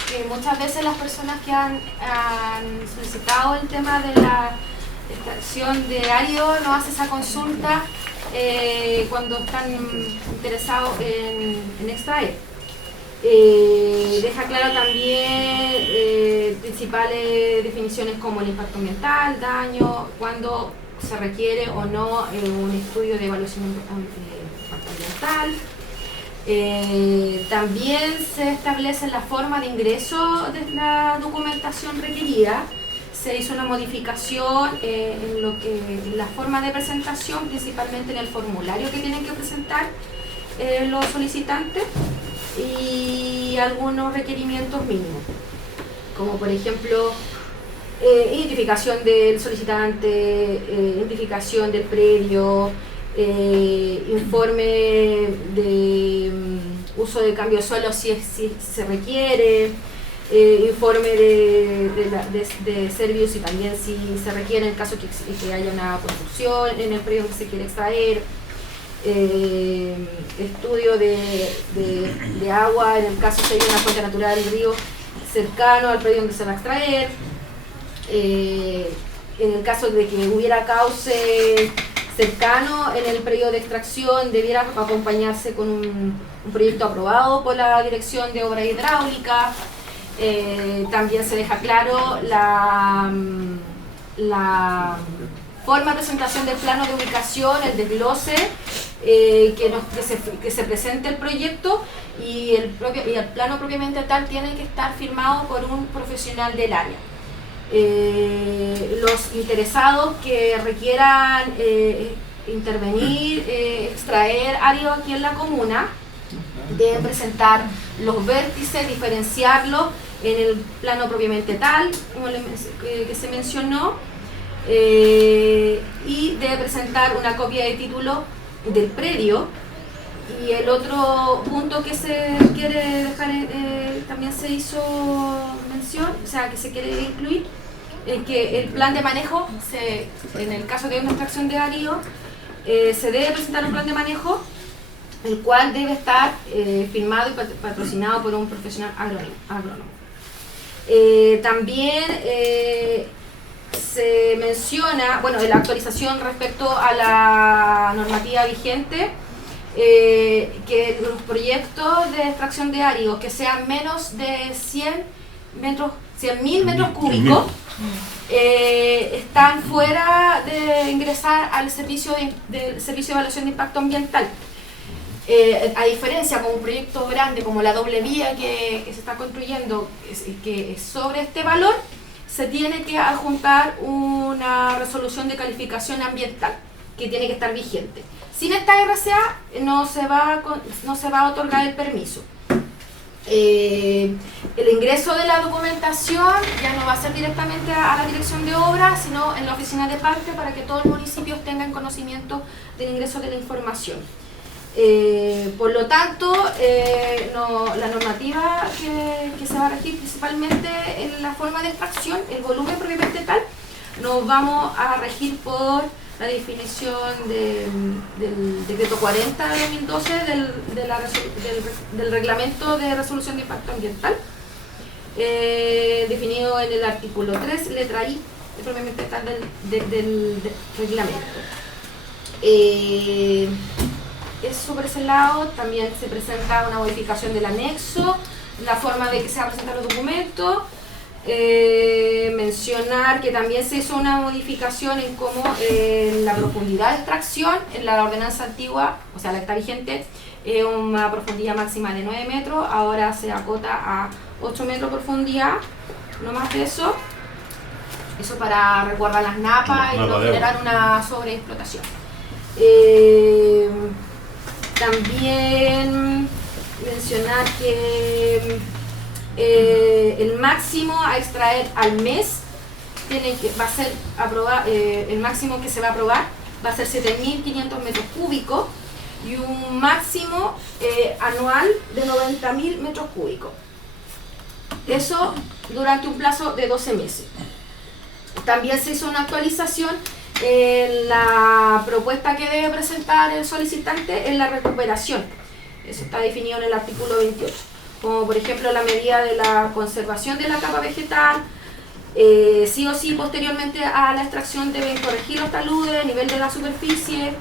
que muchas veces las personas que han solicitado el tema de la extracción de ario no hacen esa consulta cuando están interesados en extraer. Deja claro también principales definiciones como el impacto ambiental, daño, cuando se requiere o no un estudio de evaluación ambiental. También se establece la forma de ingreso de la documentación requerida. Se hizo una modificación en la forma de presentación, principalmente en el formulario que tienen que presentar los solicitantes, y algunos requerimientos mínimos, como por ejemplo identificación del solicitante, identificación del predio, informe de uso de cambio de suelo si se requiere, informe de servicios y también si se requiere en caso que haya una construcción en el predio que se quiere extraer, estudio de agua en el caso que haya una fuente natural del río cercano al predio donde se va a extraer, en el caso de que hubiera cauce cercano en el periodo de extracción, debiera acompañarse con un proyecto aprobado por la Dirección de Obras Hidráulicas. También se deja claro la forma de presentación del plano de ubicación, el desglose, que se presente el proyecto, y el plano propiamente tal tiene que estar firmado por un profesional del área. Los interesados que requieran intervenir, extraer árido aquí en la comuna, deben presentar los vértices, diferenciarlos en el plano propiamente tal, como que se mencionó, y debe presentar una copia de título del predio. Y el otro punto que se quiere dejar, también se hizo mención, o sea, que se quiere incluir, es que el plan de manejo, en el caso de una extracción de árido, se debe presentar un plan de manejo, el cual debe estar firmado y patrocinado por un profesional agrónomo. También se menciona, bueno, la actualización respecto a la normativa vigente, que los proyectos de extracción de áridos que sean menos de 100.000 metros cúbicos están fuera de ingresar al servicio de evaluación de impacto ambiental. A diferencia con un proyecto grande como la doble vía que se está construyendo, que es sobre este valor, se tiene que adjuntar una resolución de calificación ambiental que tiene que estar vigente. Sin esta RCA no se va a otorgar el permiso. El ingreso de la documentación ya no va a ser directamente a la dirección de obras, sino en la oficina de parte, para que todos los municipios tengan conocimiento del ingreso de la información. Por lo tanto, la normativa que se va a regir principalmente en la forma de extracción, el volumen propiamente tal, nos vamos a regir por la definición del decreto 40 de 2012 del reglamento de resolución de impacto ambiental, definido en el artículo 3, letra I, propiamente tal del reglamento. Eso por ese lado. También se presenta una modificación del anexo, la forma de que se van a presentar los documentos. Mencionar que también se hizo una modificación en cómo la profundidad de extracción en la ordenanza antigua, o sea la que está vigente, una profundidad máxima de 9 metros, ahora se acota a 8 metros de profundidad, no más de eso. Eso para resguardar las napas y no generar una sobreexplotación. También mencionar que el máximo a extraer al mes va a ser el máximo que se va a aprobar va a ser 7.500 metros cúbicos y un máximo anual de 90.000 metros cúbicos. Eso durante un plazo de 12 meses. También se hizo una actualización en la propuesta que debe presentar el solicitante en la recuperación. Eso está definido en el artículo 28. Como por ejemplo la medida de la conservación de la capa vegetal, sí o sí posteriormente a la extracción deben corregir los taludes, nivel de la superficie,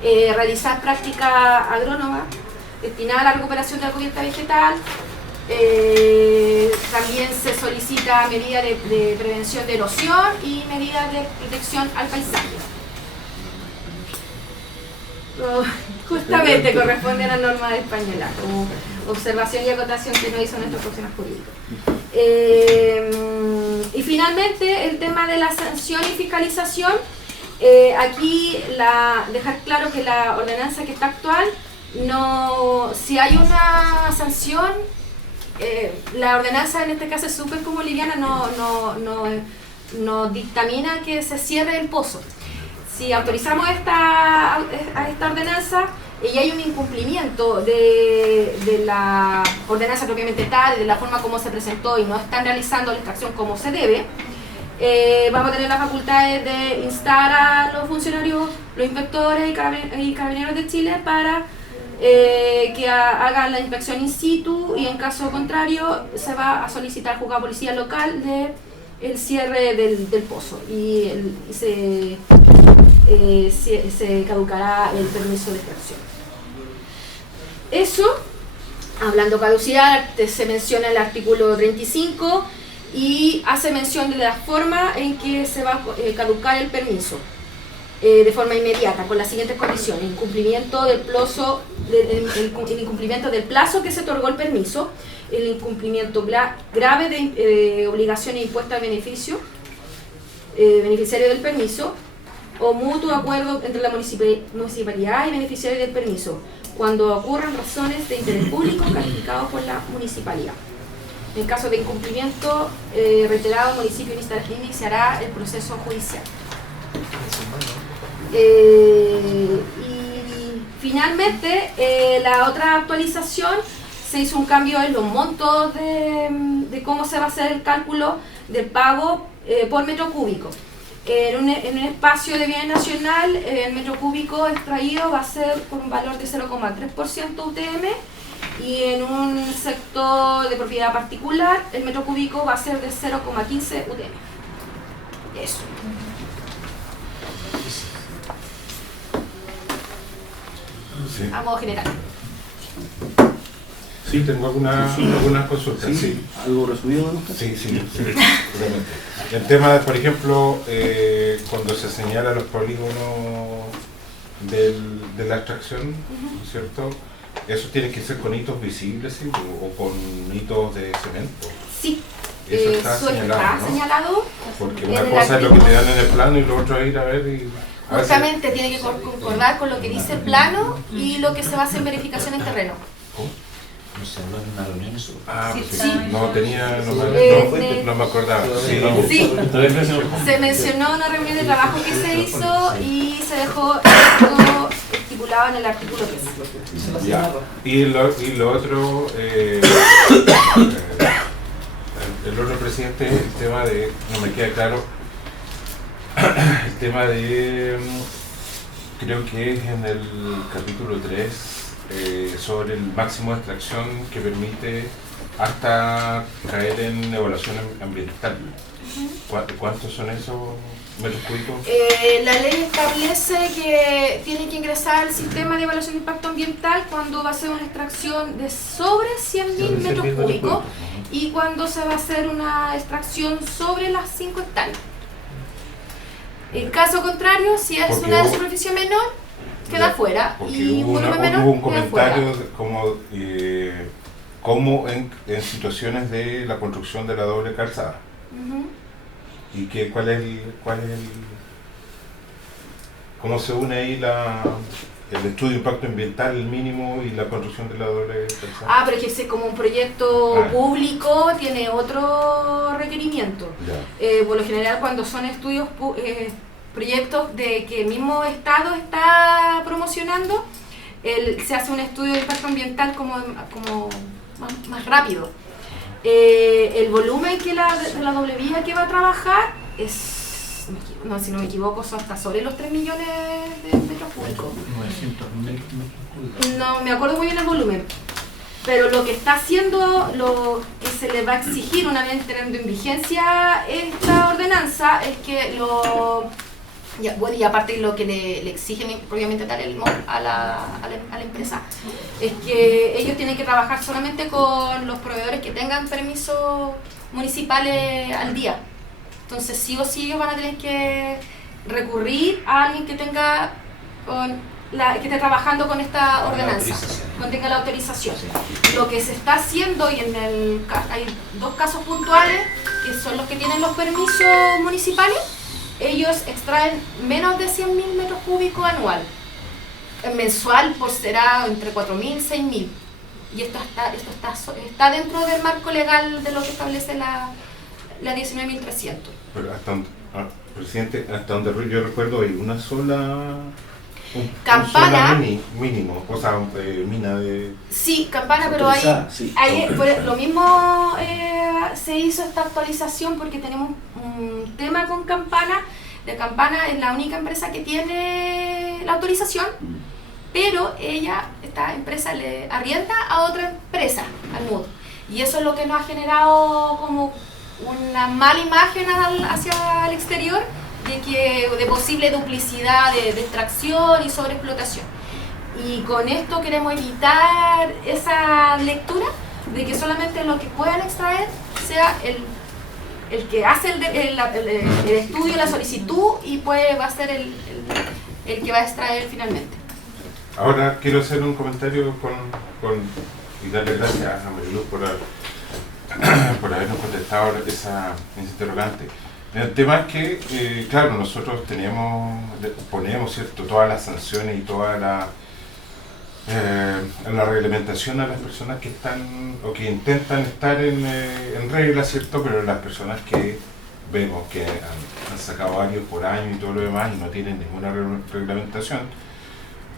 realizar práctica agrónoma destinada a la recuperación de la cubierta vegetal. También se solicita medidas de prevención de erosión y medidas de protección al paisaje. Justamente corresponde a la norma española, como observación y acotación que no hizo nuestro profesional jurídico. Y finalmente el tema de la sanción y fiscalización. Aquí dejar claro que la ordenanza que está actual, si hay una sanción, la ordenanza en este caso es súper como liviana, no dictamina que se cierre el pozo. Si autorizamos a esta ordenanza y hay un incumplimiento de la ordenanza propiamente tal, de la forma como se presentó y no están realizando la extracción como se debe, vamos a tener las facultades de instar a los funcionarios, los inspectores y carabineros de Chile para que hagan la inspección in situ, y en caso contrario se va a solicitar al juzgado de policía local de el cierre del pozo y se caducará el permiso de extracción. Eso, hablando caducidad, se menciona el artículo 35 y hace mención de la forma en que se va a caducar el permiso de forma inmediata, con las siguientes condiciones: incumplimiento del plazo, el incumplimiento del plazo que se otorgó el permiso, el incumplimiento grave de obligaciones impuestas al beneficiario del permiso, o mutuo acuerdo entre la municipalidad y beneficiario del permiso, cuando ocurran razones de interés público calificados por la municipalidad. En caso de incumplimiento reiterado, el municipio iniciará el proceso judicial. Y finalmente, la otra actualización, se hizo un cambio en los montos de cómo se va a hacer el cálculo del pago por metro cúbico. En un espacio de bien nacional, el metro cúbico extraído va a ser por un valor de 0,3% UTM, y en un sector de propiedad particular, el metro cúbico va a ser de 0,15 UTM. Eso. Sí. A modo general. Sí, tengo algunas consultas. Sí. ¿Algo resumido, no? Sí, seguramente. El tema, por ejemplo, cuando se señala los polígonos de la extracción, ¿cierto? ¿Eso tiene que ser con hitos visibles, ¿sí? O con hitos de cemento? Sí. Eso está señalado. Porque una cosa es lo que te dan en el plano y lo otro es ir a ver y... Justamente tiene que concordar con lo que dice el plano y lo que se va a hacer en verificación en terreno. ¿Cómo? No se habló en una reunión eso. Ah, Sí, pues sí. No me acordaba. Sí. Se mencionó una reunión de trabajo que se hizo y se dejó todo estipulado en el artículo 3. Ya. Y lo otro, el otro presidente, el tema de, no me queda claro, el tema de, creo que es en el capítulo 3, sobre el máximo de extracción que permite hasta caer en evaluación ambiental. ¿Cuántos son esos metros cúbicos? La ley establece que tiene que ingresar al sistema de evaluación de impacto ambiental cuando va a ser una extracción de sobre 100.000 metros cúbicos y cuando se va a hacer una extracción sobre las 5 hectáreas. En caso contrario, si es una superficie menor, queda fuera, y hubo volumen menor, un queda fuera. comentario como en situaciones de la construcción de la doble calzada. ¿Y cuál es el cómo se une ahí el estudio de impacto ambiental, el mínimo, y la construcción de la doble calzada? Pero es que como un proyecto público tiene otro requerimiento. Por lo general, cuando son estudios proyectos de que el mismo Estado está promocionando, se hace un estudio de impacto ambiental como más rápido. El volumen que la doble vía que va a trabajar es, si no me equivoco, son hasta sobre los 3 millones de metros cúbicos. 900.000 metros cúbicos. No me acuerdo muy bien el volumen, pero lo que está haciendo, lo que se le va a exigir una vez entrando en vigencia esta ordenanza, es que y aparte lo que le exigen propiamente tal a la empresa, es que ellos tienen que trabajar solamente con los proveedores que tengan permisos municipales al día. Entonces sí o sí ellos van a tener que recurrir a alguien que tenga que esté trabajando con esta ordenanza, que tenga la autorización. Lo que se está haciendo, y hay 2 casos puntuales que son los que tienen los permisos municipales, ellos extraen menos de 100.000 metros cúbicos anual. Mensual pues será entre 4.000 y 6.000. Y esto está dentro del marco legal de lo que establece la 19.300. Pero presidente, hasta donde yo recuerdo hay una sola... Campana, mínimo, o sea, mina de... Sí, Campana, pero lo mismo se hizo esta actualización porque tenemos un tema con Campana. Campana es la única empresa que tiene la autorización, pero esta empresa le arrienda a otra empresa, al MUD. Y eso es lo que nos ha generado como una mala imagen hacia el exterior de posible duplicidad de extracción y sobreexplotación. Y con esto queremos evitar esa lectura de que solamente lo que puedan extraer sea el que hace el estudio, la solicitud, y va a ser el que va a extraer finalmente. Ahora quiero hacer un comentario y darle gracias a Mariluz por habernos contestado esa interrogante. El tema es que, claro, nosotros ponemos, ¿cierto?, todas las sanciones y toda la reglamentación a las personas que están o que intentan estar en regla, ¿cierto? Pero las personas que vemos que han sacado varios por año y todo lo demás y no tienen ninguna reglamentación,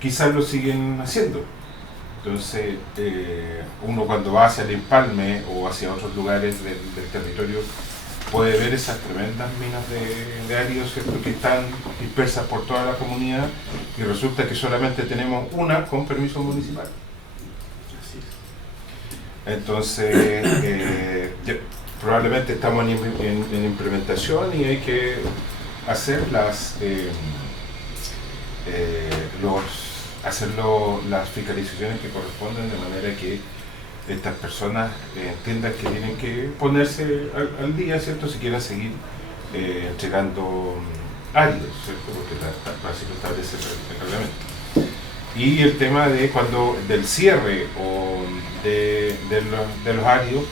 quizás lo siguen haciendo. Entonces, uno cuando va hacia el empalme o hacia otros lugares del territorio puede ver esas tremendas minas de árido, ¿cierto?, que están dispersas por toda la comunidad, y resulta que solamente tenemos una con permiso municipal. Entonces, probablemente estamos en implementación y hay que hacer las fiscalizaciones que corresponden, de manera que estas personas entiendan que tienen que ponerse al día, ¿cierto?, si quieren seguir entregando áridos, ¿cierto?, porque así lo establece el reglamento. Y el tema del cierre o de los áridos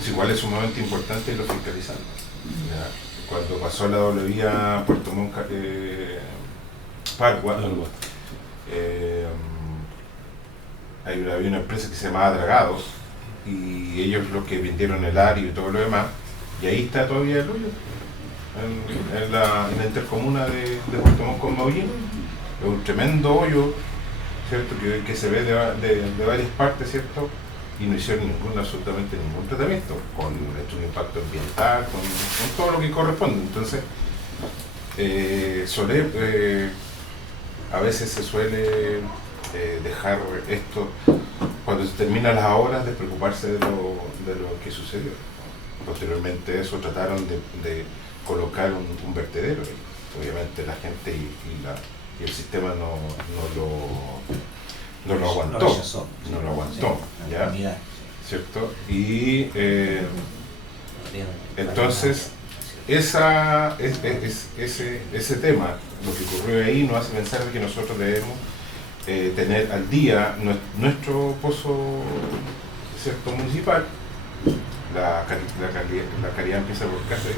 es igual, es sumamente importante y lo fiscalizamos. Cuando pasó la doble vía Puerto Montt Pargua, había una empresa que se llamaba Dragados y ellos lo que vendieron el árido y todo lo demás, y ahí está todavía el hoyo en la intercomuna de Puerto Montt con Maullín. Es un tremendo hoyo, ¿cierto?, que se ve de varias partes, ¿cierto?, y no hicieron absolutamente ningún tratamiento con un impacto ambiental, con todo lo que corresponde. Entonces, a veces se suele dejar esto, cuando se terminan las obras, de preocuparse de lo que sucedió. Posteriormente eso trataron de colocar un vertedero. Obviamente la gente y el sistema no lo aguantó, ¿ya? ¿Cierto? Y entonces ese tema, lo que ocurrió ahí, nos hace pensar de que nosotros debemos tener al día nuestro pozo, ¿cierto?, municipal. La calidad empieza por casa,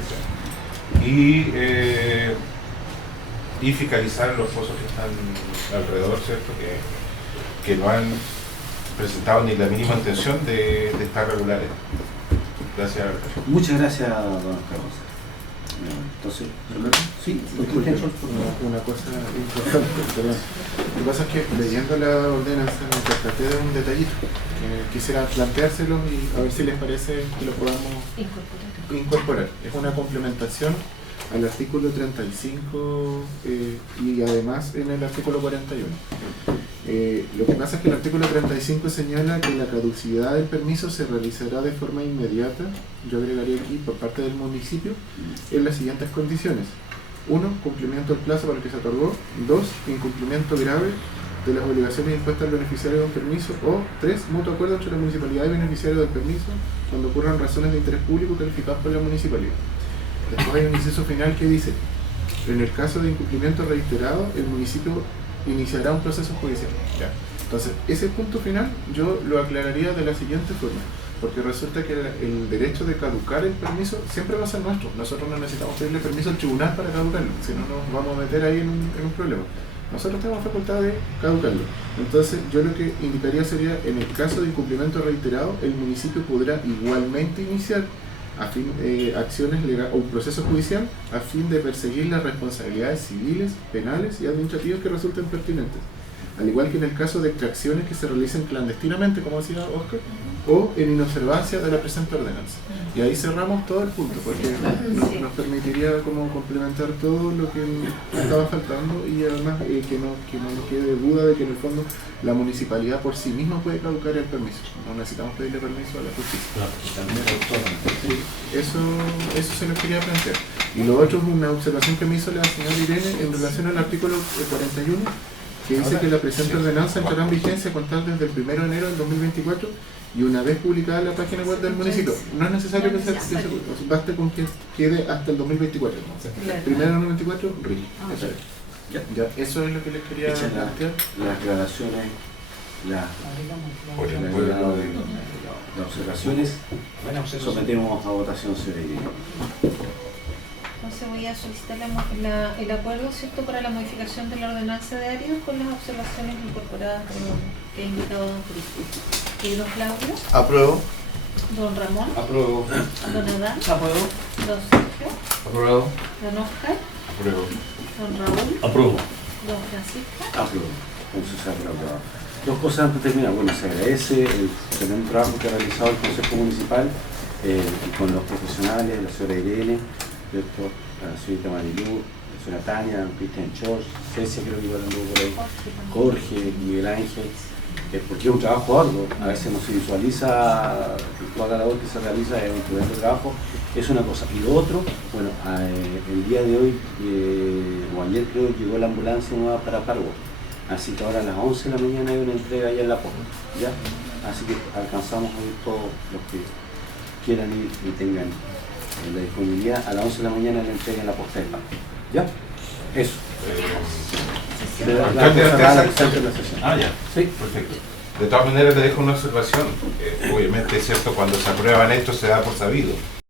y fiscalizar los pozos que están alrededor, ¿cierto?, que no han presentado ni la mínima intención de estar regulares. Gracias. Muchas gracias, don Carlos. Entonces, sí, una cosa importante, perdón. Lo que pasa es que leyendo la ordenanza me percaté de un detallito. Quisiera planteárselo y a ver si les parece que lo podamos incorporar. Es una complementación al artículo 35 y además en el artículo 41. Lo que pasa es que el artículo 35 señala que la caducidad del permiso se realizará de forma inmediata, yo agregaría aquí, por parte del municipio, en las siguientes condiciones. 1. Cumplimiento del plazo para el que se otorgó. 2. Incumplimiento grave de las obligaciones impuestas al beneficiario de un permiso. O 3. Mutuo acuerdo entre la municipalidad y el beneficiario del permiso cuando ocurran razones de interés público calificadas por la municipalidad. Después hay un inciso final que dice: en el caso de incumplimiento reiterado, el municipio iniciará un proceso judicial. Ya. Entonces, ese punto final yo lo aclararía de la siguiente forma, porque resulta que el derecho de caducar el permiso siempre va a ser nuestro. Nosotros no necesitamos pedirle permiso al tribunal para caducarlo, si no nos vamos a meter ahí en un problema. Nosotros tenemos facultad de caducarlo. Entonces, yo lo que indicaría sería, en el caso de incumplimiento reiterado, el municipio podrá igualmente iniciar acciones legales o un proceso judicial a fin de perseguir las responsabilidades civiles, penales y administrativas que resulten pertinentes. al igual que en el caso de extracciones que se realicen clandestinamente, como decía Oscar, o en inobservancia de la presente ordenanza. Y ahí cerramos todo el punto, porque nos permitiría como complementar todo lo que estaba faltando y además que no quede duda de que en el fondo la municipalidad por sí misma puede caducar el permiso. No necesitamos pedirle permiso a la justicia. Eso se nos quería plantear. Y lo otro es una observación que me hizo la señora Irene en relación al artículo 41, que dice que la presente ordenanza entrará en vigencia a contar desde el 1 de enero del 2024 y una vez publicada en la página web del municipio. No es necesario que baste con que quede hasta el 2024. Primero del 2024, rige. Eso es lo que les quería plantear. Las aclaraciones, las observaciones, sometemos a votación, señora Irene. Entonces voy a solicitar el acuerdo, ¿cierto?, para la modificación de la ordenanza de áreas con las observaciones incorporadas que ha indicado don Cristian. Don Claudio. Apruebo. Don Ramón. Apruebo. Don Adán. Apruebo. Don Sergio. Apruebo. Don Oscar. Apruebo. Don Raúl. Apruebo. Don Francisco. Apruebo. Entonces se aprueba. Dos cosas antes de terminar. Bueno, se agradece el tremendo trabajo que ha realizado el Consejo Municipal con los profesionales, la señora Irene, ¿cierto? La señorita Marilú, la señora Tania, Cristian Chors, Cecia, creo que igual anduvo por ahí, Jorge, Miguel Ángel, porque es un trabajo arduo, a veces no se visualiza toda la labor que se realiza, es un tremendo trabajo, es una cosa. Y lo otro, bueno, el día de hoy, o ayer creo, llegó la ambulancia nueva para Pargo, así que ahora a las 11 de la mañana hay una entrega allá en la puerta, ¿ya? Así que alcanzamos a ir todos los que quieran ir y tengan la disponibilidad. A las 11 de la mañana la entrega en la posta de Pargo, ¿ya? Eso. Ya. Sí, perfecto. De todas maneras, le dejo una observación. Obviamente es cierto, cuando se aprueban esto se da por sabido.